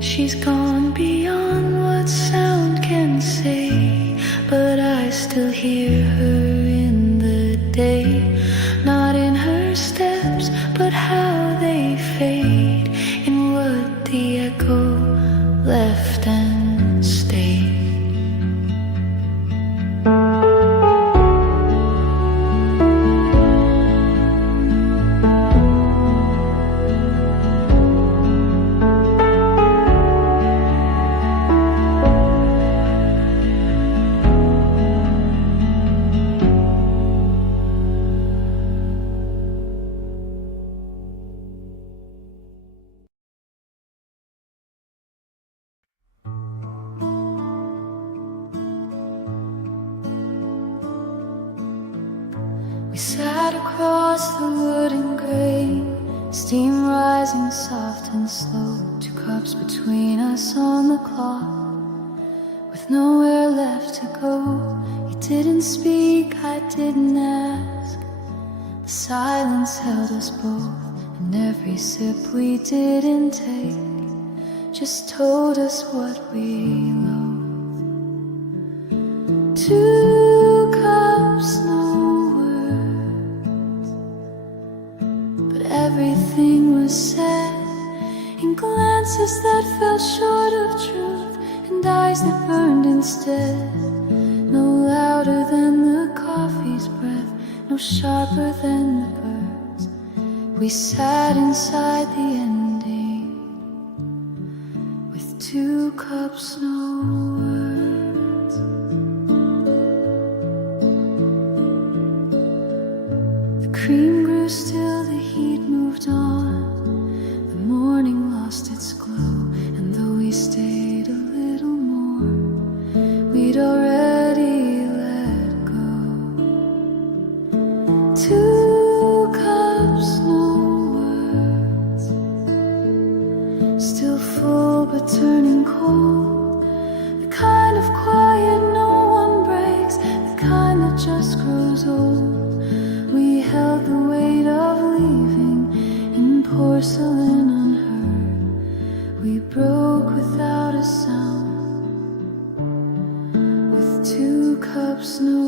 She's gone beyond what sound can say, but I still hear her in the day, not in her steps, but how they fade in what the echo left and stayed. We sat across the wooden grain, steam rising soft and slow, 2 cups between us on the clock, with nowhere left to go. You didn't speak, I didn't ask. The silence held us both, and every sip we didn't take just told us what we loathed. 2 cups, no words, but everything was said in glances that fell short of truth, and eyes that burned instead. No louder than the coffee's breath, no sharper than the birds. We sat inside the ending with 2 cups, no words. The cream grew still, the heat moved on. The morning lost its glow, and though we stayed a little more, we'd already let go. 2 cups, no words, still full but turning cold. The kind of quiet no one breaks, the kind that just grows old. We held the weight of leaving in porcelain unheard. We broke without a sound with 2 cups, no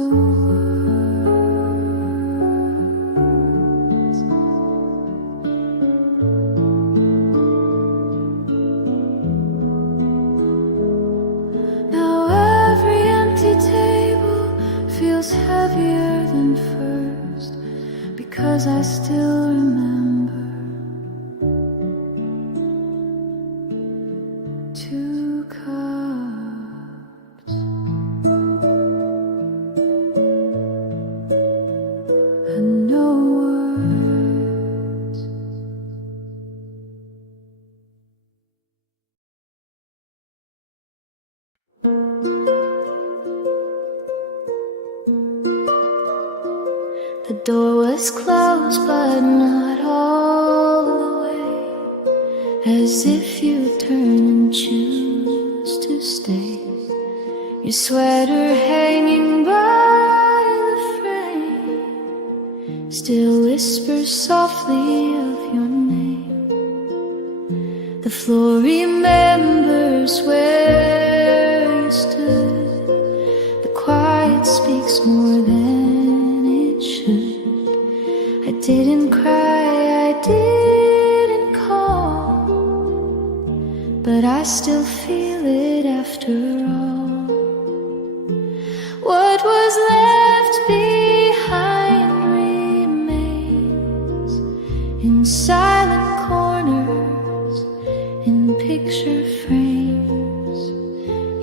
words. Now every empty table feels heavier than first, because I still remember 2 cups and no words. The door was closed, but not all the way, as if you turn and choose to stay. Your sweater hanging by the frame still whispers softly of your name. The floor remembers where you stood. The quiet speaks more than it should. I didn't cry, I didn't call, but I still feel it after all. What was left behind remains in silent corners, in picture frames.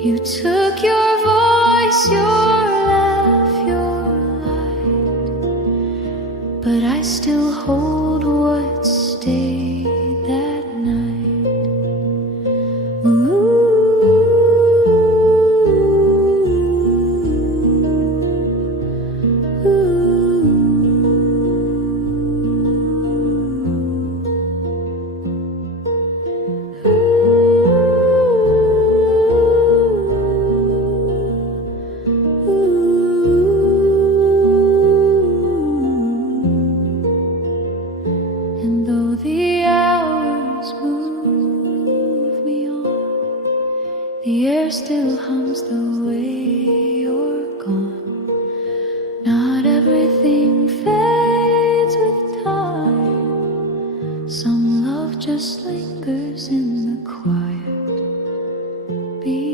You took your voice, your laugh, your light, but I still hold what stayed that night. Ooh. And though the hours move me on, the air still hums the way you're gone. Not everything fades with time. Some love just lingers in the quiet behind.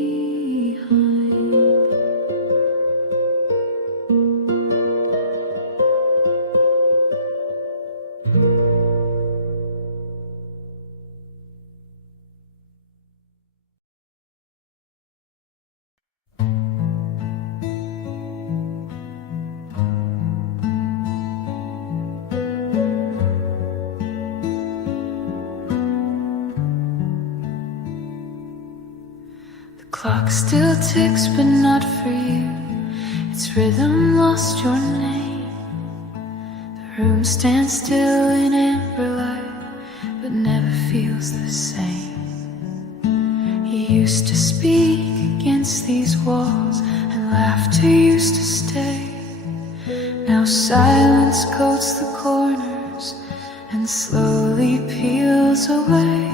Clock still ticks, but not for you. Its rhythm lost your name. room stands still in amber light, but never feels the same. He used to speak against these walls, and laughter used to stay. Now silence coats the corners and slowly peels away.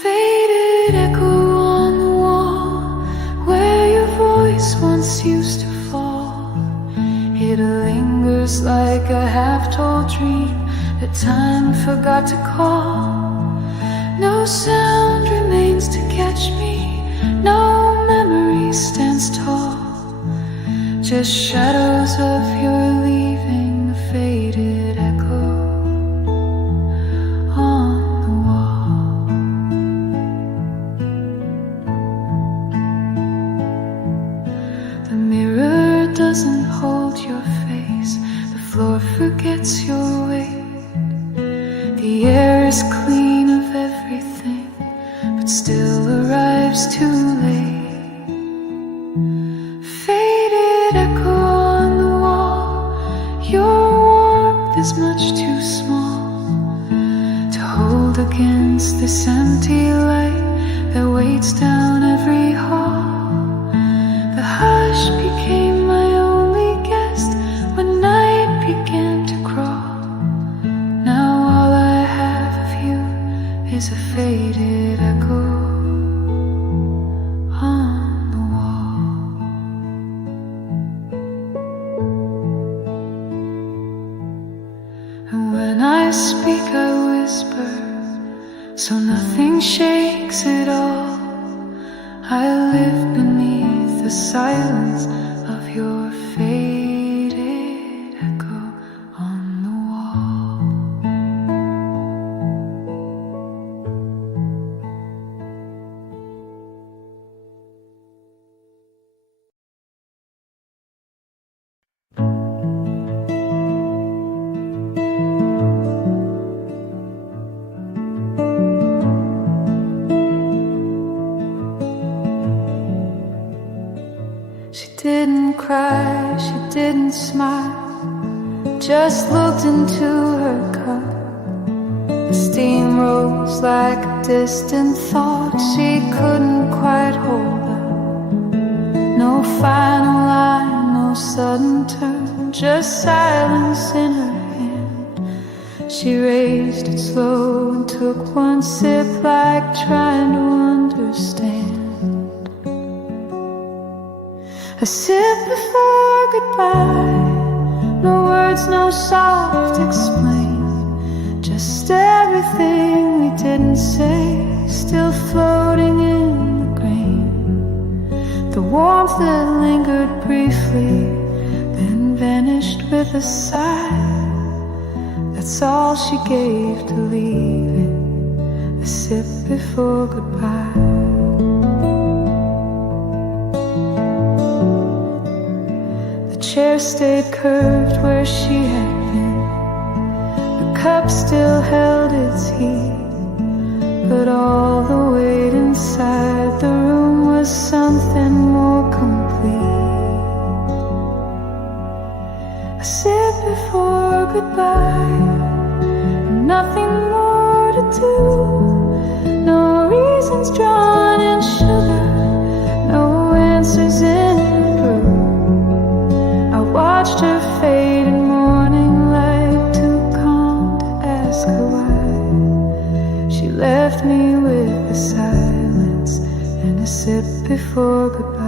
Faded echo on the wall, where your voice once used to fall. It lingers like a half-told dream that time forgot to call. No sound remains to catch me, no memory stands tall. Just shadows of your leaving, the faded echo on the wall. The mirror doesn't hold your face, the floor forgets your weight. The air is clean of everything, but still arrives too late. Faded echo on the wall, your warmth is much too small to hold against this empty light that waits down every hall. The hush became my only guest when night began to crawl. Now all I have of you is a faded echo on the wall. And when I speak I whisper, so nothing shakes at all. I live beneath the silence of your faded echo on the wall. She didn't cry, she didn't smile, just looked into her cup. The steam rose like a distant thought she couldn't quite hold up. No final line, no sudden turn, just silence in her hand. She raised it slow and took one sip like trying to understand. A sip before goodbye, no words, no soft explain, just everything we didn't say, still floating in the grain. The warmth that lingered briefly, then vanished with a sigh. That's all she gave to leave it, a sip before goodbye. The chair stayed curved where she had been. The cup still held its heat, but all the weight inside the room was something more complete. A sip before goodbye, nothing more to do. No reasons drawn in sugar, no answers in brew. I watched her fade in morning light, too calm to ask her why. She left me with a silence and a sip before goodbye.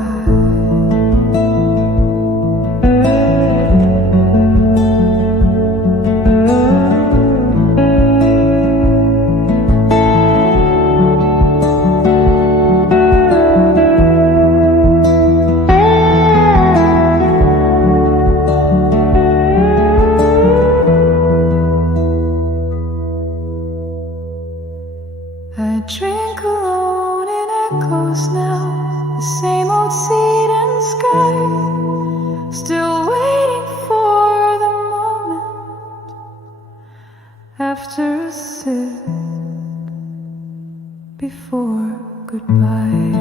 I drink alone in echoes now, the same old seat and sky, still waiting for the moment after a sip before goodbye.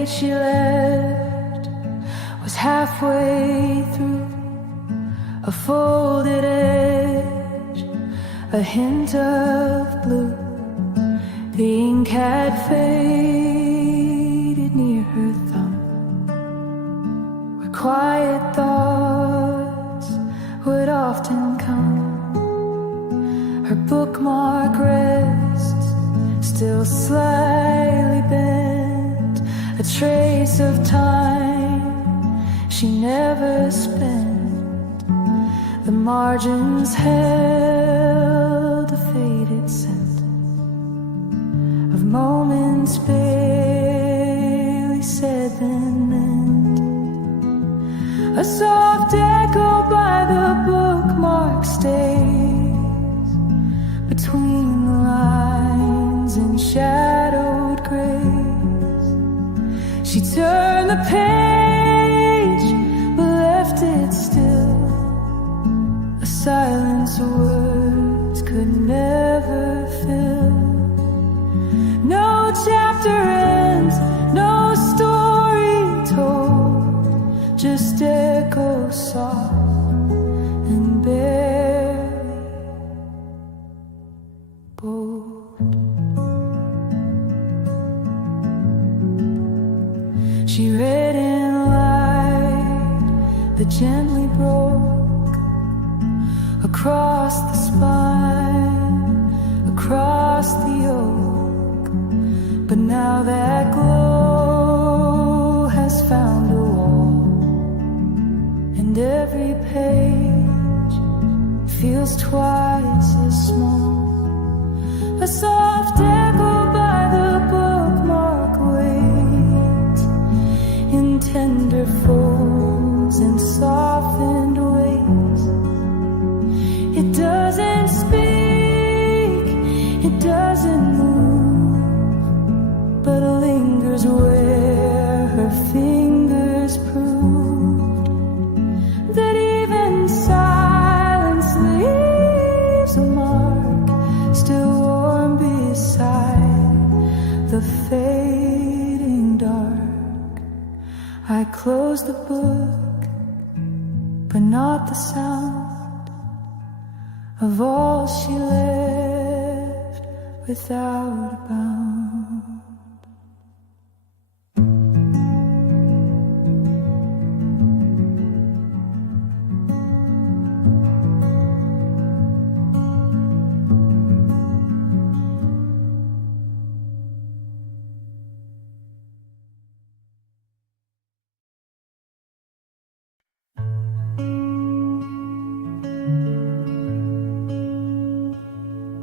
page she left was halfway through, a folded edge, a hint of blue. The ink had faded near her thumb, where quiet thoughts would often come. Her bookmark rests, still slightly bent, a trace of time she never spent. The margins held a faded scent of moments barely said then meant. A soft echo by the bookmark stays between the lines and shadowed grays. She turned the page but left it still, a silence words could never fill. No chapter ends, no story told, just echo soft and barely bold. She read in light that gently broke across the spine, across the oak. But now that glow has found a wall, and every page feels twice as small. A soft echo by the bookmark waits in tender folds and softened ways. It doesn't speak, it doesn't move, but lingers where her fingers proved that even silence leaves a mark, still warm beside the fading dark. I close the book, but not the sound of all she left without a bound.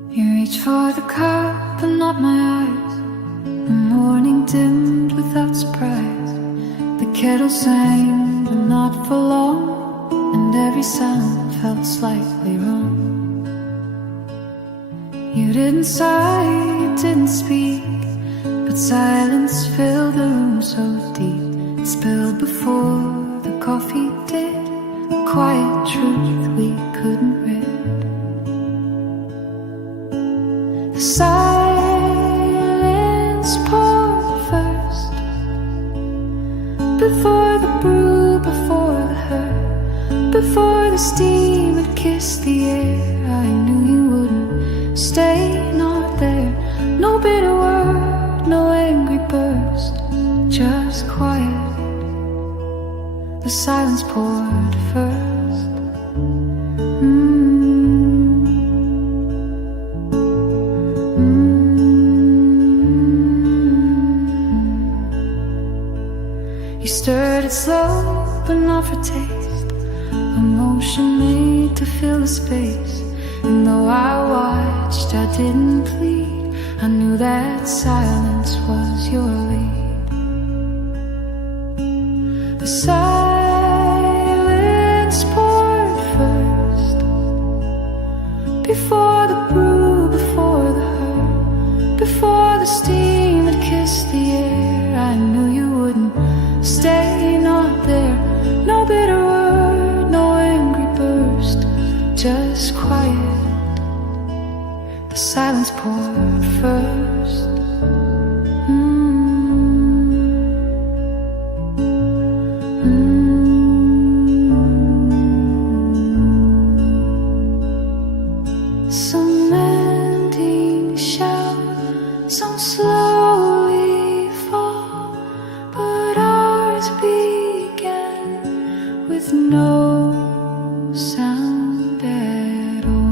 You reach for the cup, but not my eyes. The morning dimmed without surprise. The kettle sang, but not for long, and every sound felt slightly wrong. You didn't sigh, you didn't speak, but silence filled the room so deep. It spilled before the coffee did, a quiet truth we couldn't read. The silence poured first, before the brew, before the hurt, before the steam had kissed the air. I knew you wouldn't stay, not there. No bitter word, no angry burst, just quiet. The silence poured first. You stirred it slow, but not for taste. Emotion made to fill the space. And though I watched, I didn't plead. I knew that silence was your lead. The silence poured first, before the brew, before the hurt, before the steam had kissed the air. I knew you wouldn't stay, not there. No bitter word, no angry burst, just quiet. The silence poured first. Some slowly fall, but ours began with no sound at all.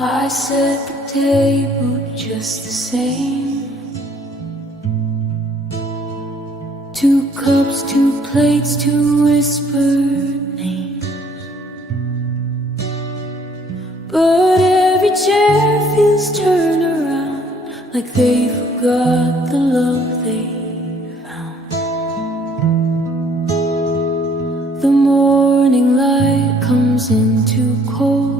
I set the table just the same. 2 cups, 2 plates, 2 whispered names. But every chair feels turned around, like they forgot the love they found. The morning light comes in too cold.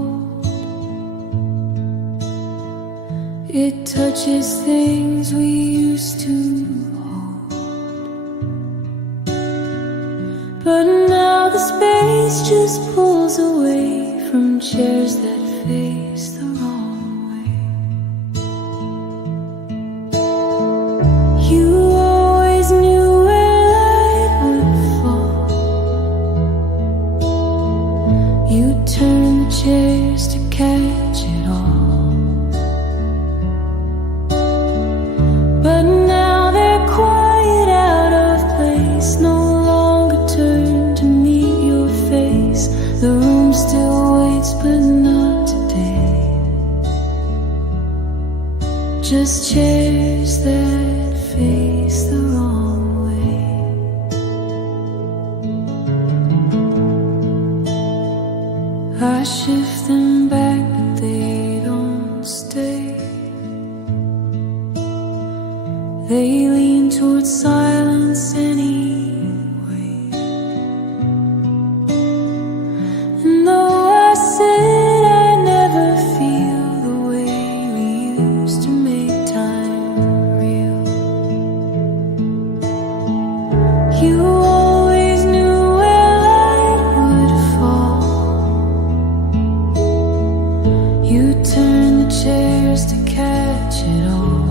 It touches things we used to hold. But now the space just pulls away from chairs that face the wrong way. You always knew where light would fall. You turned the chairs to catch it all. But now they're quiet, out of place, no longer turn to meet your face. The room still waits, but not today. Just chairs that face the wrong way. I shift them back, but they don't stay. They lean towards silence anyway. And though I said I never feel the way we used to make time real, you always knew where light would fall. You turned the chairs to catch it all.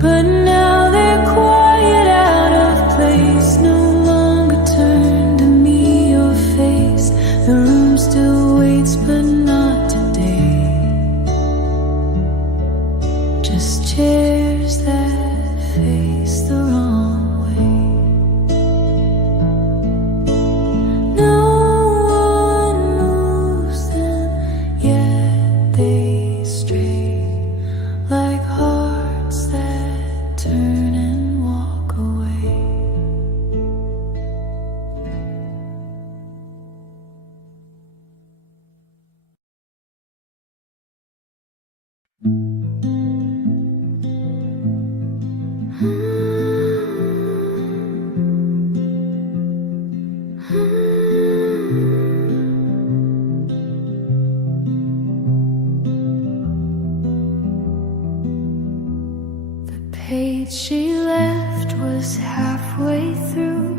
But now they're quiet, out of place, no longer turn to meet your face. The room still waits, but not today. Just chairs that face the wrong way. No one moves them, yet they stray like hearts that turn and walk away. The page she left was halfway through,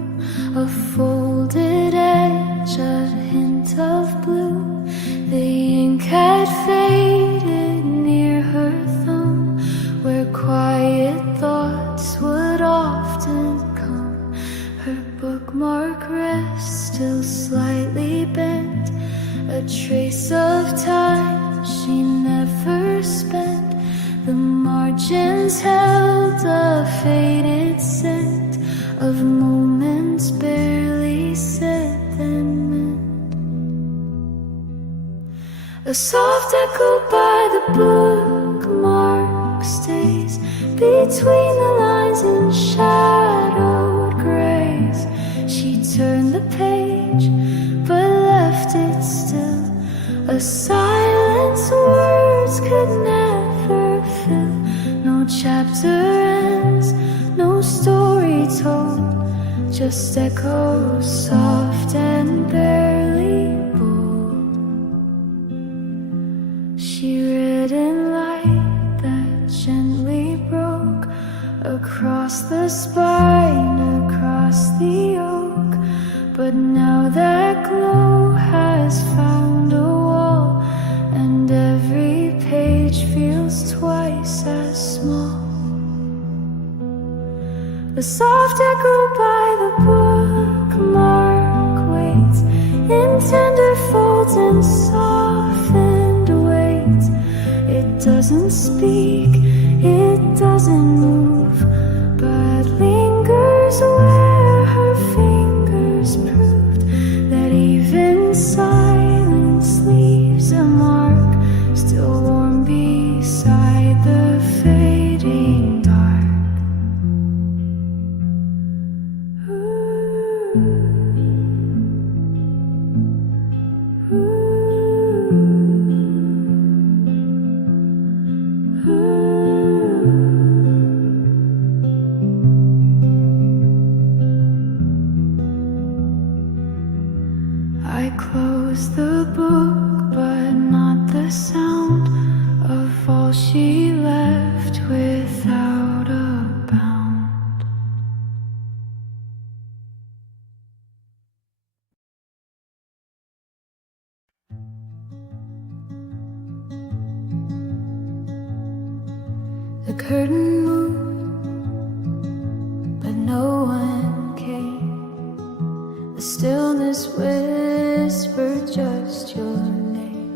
a folded edge, a hint of blue. The ink had faded near her thumb, where quiet thoughts would often come. Her bookmark rests, still slightly bent, a trace of time she never spent. The margins held a faded scent of moments barely said and meant. A soft echo by the bookmark stays between the lines and shadowed grays. She turned the page, but left it still, a silence words could never fill. No chapter ends, no story told, just echoes soft and barely bold. She read in light that gently broke across the spine, across the oak. But now that glow has found a doesn't speak, it doesn't move, but lingers where her fingers proved that even silence leaves a mark, still warm beside the fading dark. I close the book, but not the sound of all she left without a bound. The curtain moved, but no one came. The stillness whispered just your name.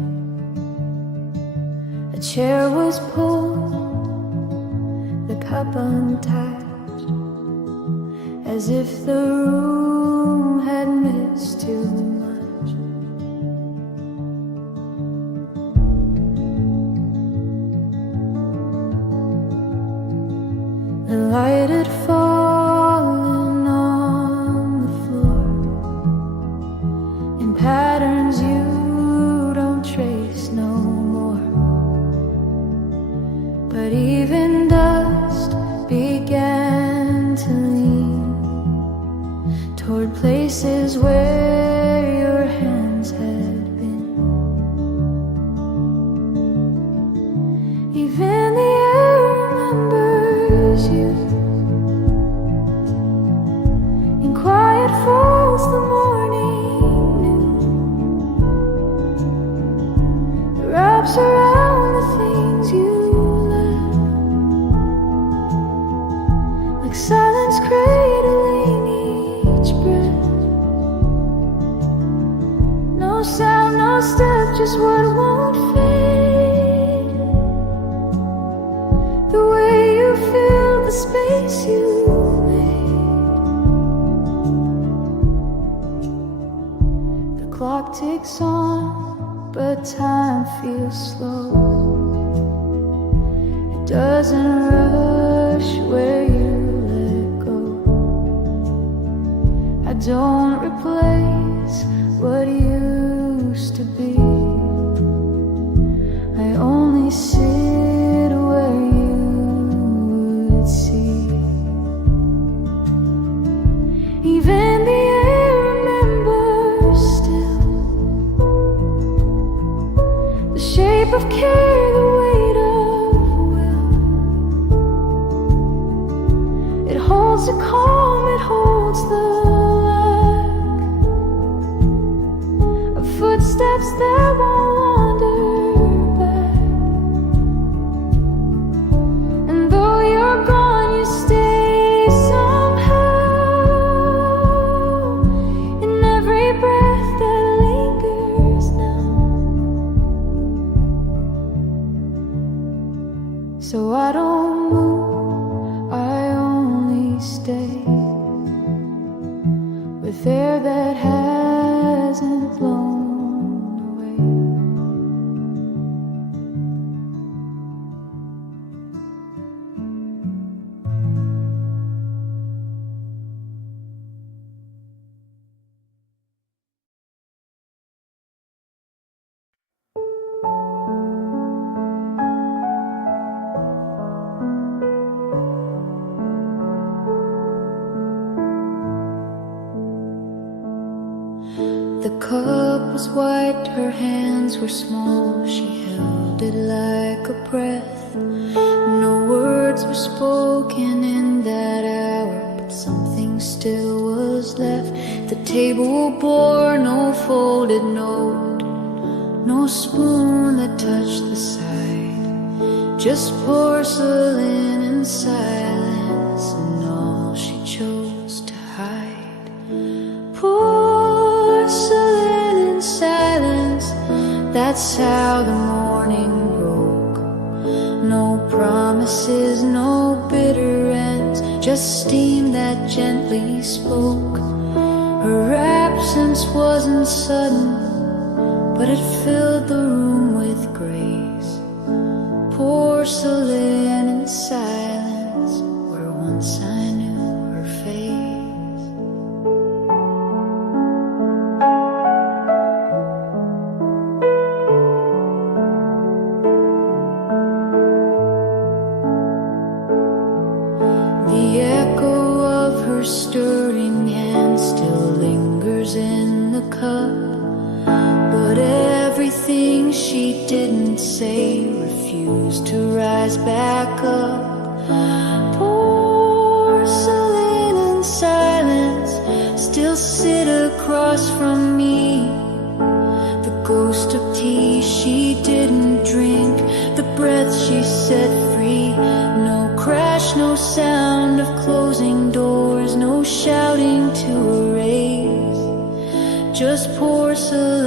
A chair was pulled, the cup untouched, as if the room had missed too much. The light had fallen on the floor in patterns you don't trace no more. But even dust began to lean toward places where your hands had been. Even the air remembers you. In quiet falls the morning noon. It wraps around the things you left, like silence cradling each breath. No sound, no step, just what won't fade. The way you fill the space you made. The clock ticks on, but time feels slow. It doesn't rush where you let go. I don't replace what used to be. I only sit where you would see. Even the air remembers still the shape of care, the weight of will. It holds the calm, it holds the lack of footsteps that won't wander back. And though you're gone, you stay somehow in every breath that lingers now. So I don't move, I only stay with air that hasn't blown away. The cup was white, her hands were small. She held it like a breath. No words were spoken in that hour, but something still was left. The table bore no folded note, no spoon that touched the side, just porcelain and silence, and all she chose to hide. Porcelain and silence, that's how the morning broke. No promises, no bitter ends, just steam that gently spoke. Her absence wasn't sudden, but it filled the room with grace. Porcelain and silence, where once I knew her face. The echo of her stirring hand still lingers in the cup, but everything she didn't say refused to rise back up. Porcelain and silence still sit across from me. The ghost of tea she didn't drink, the breath she set free. No crash, no sound of closing doors, no shouting to erase, just porcelain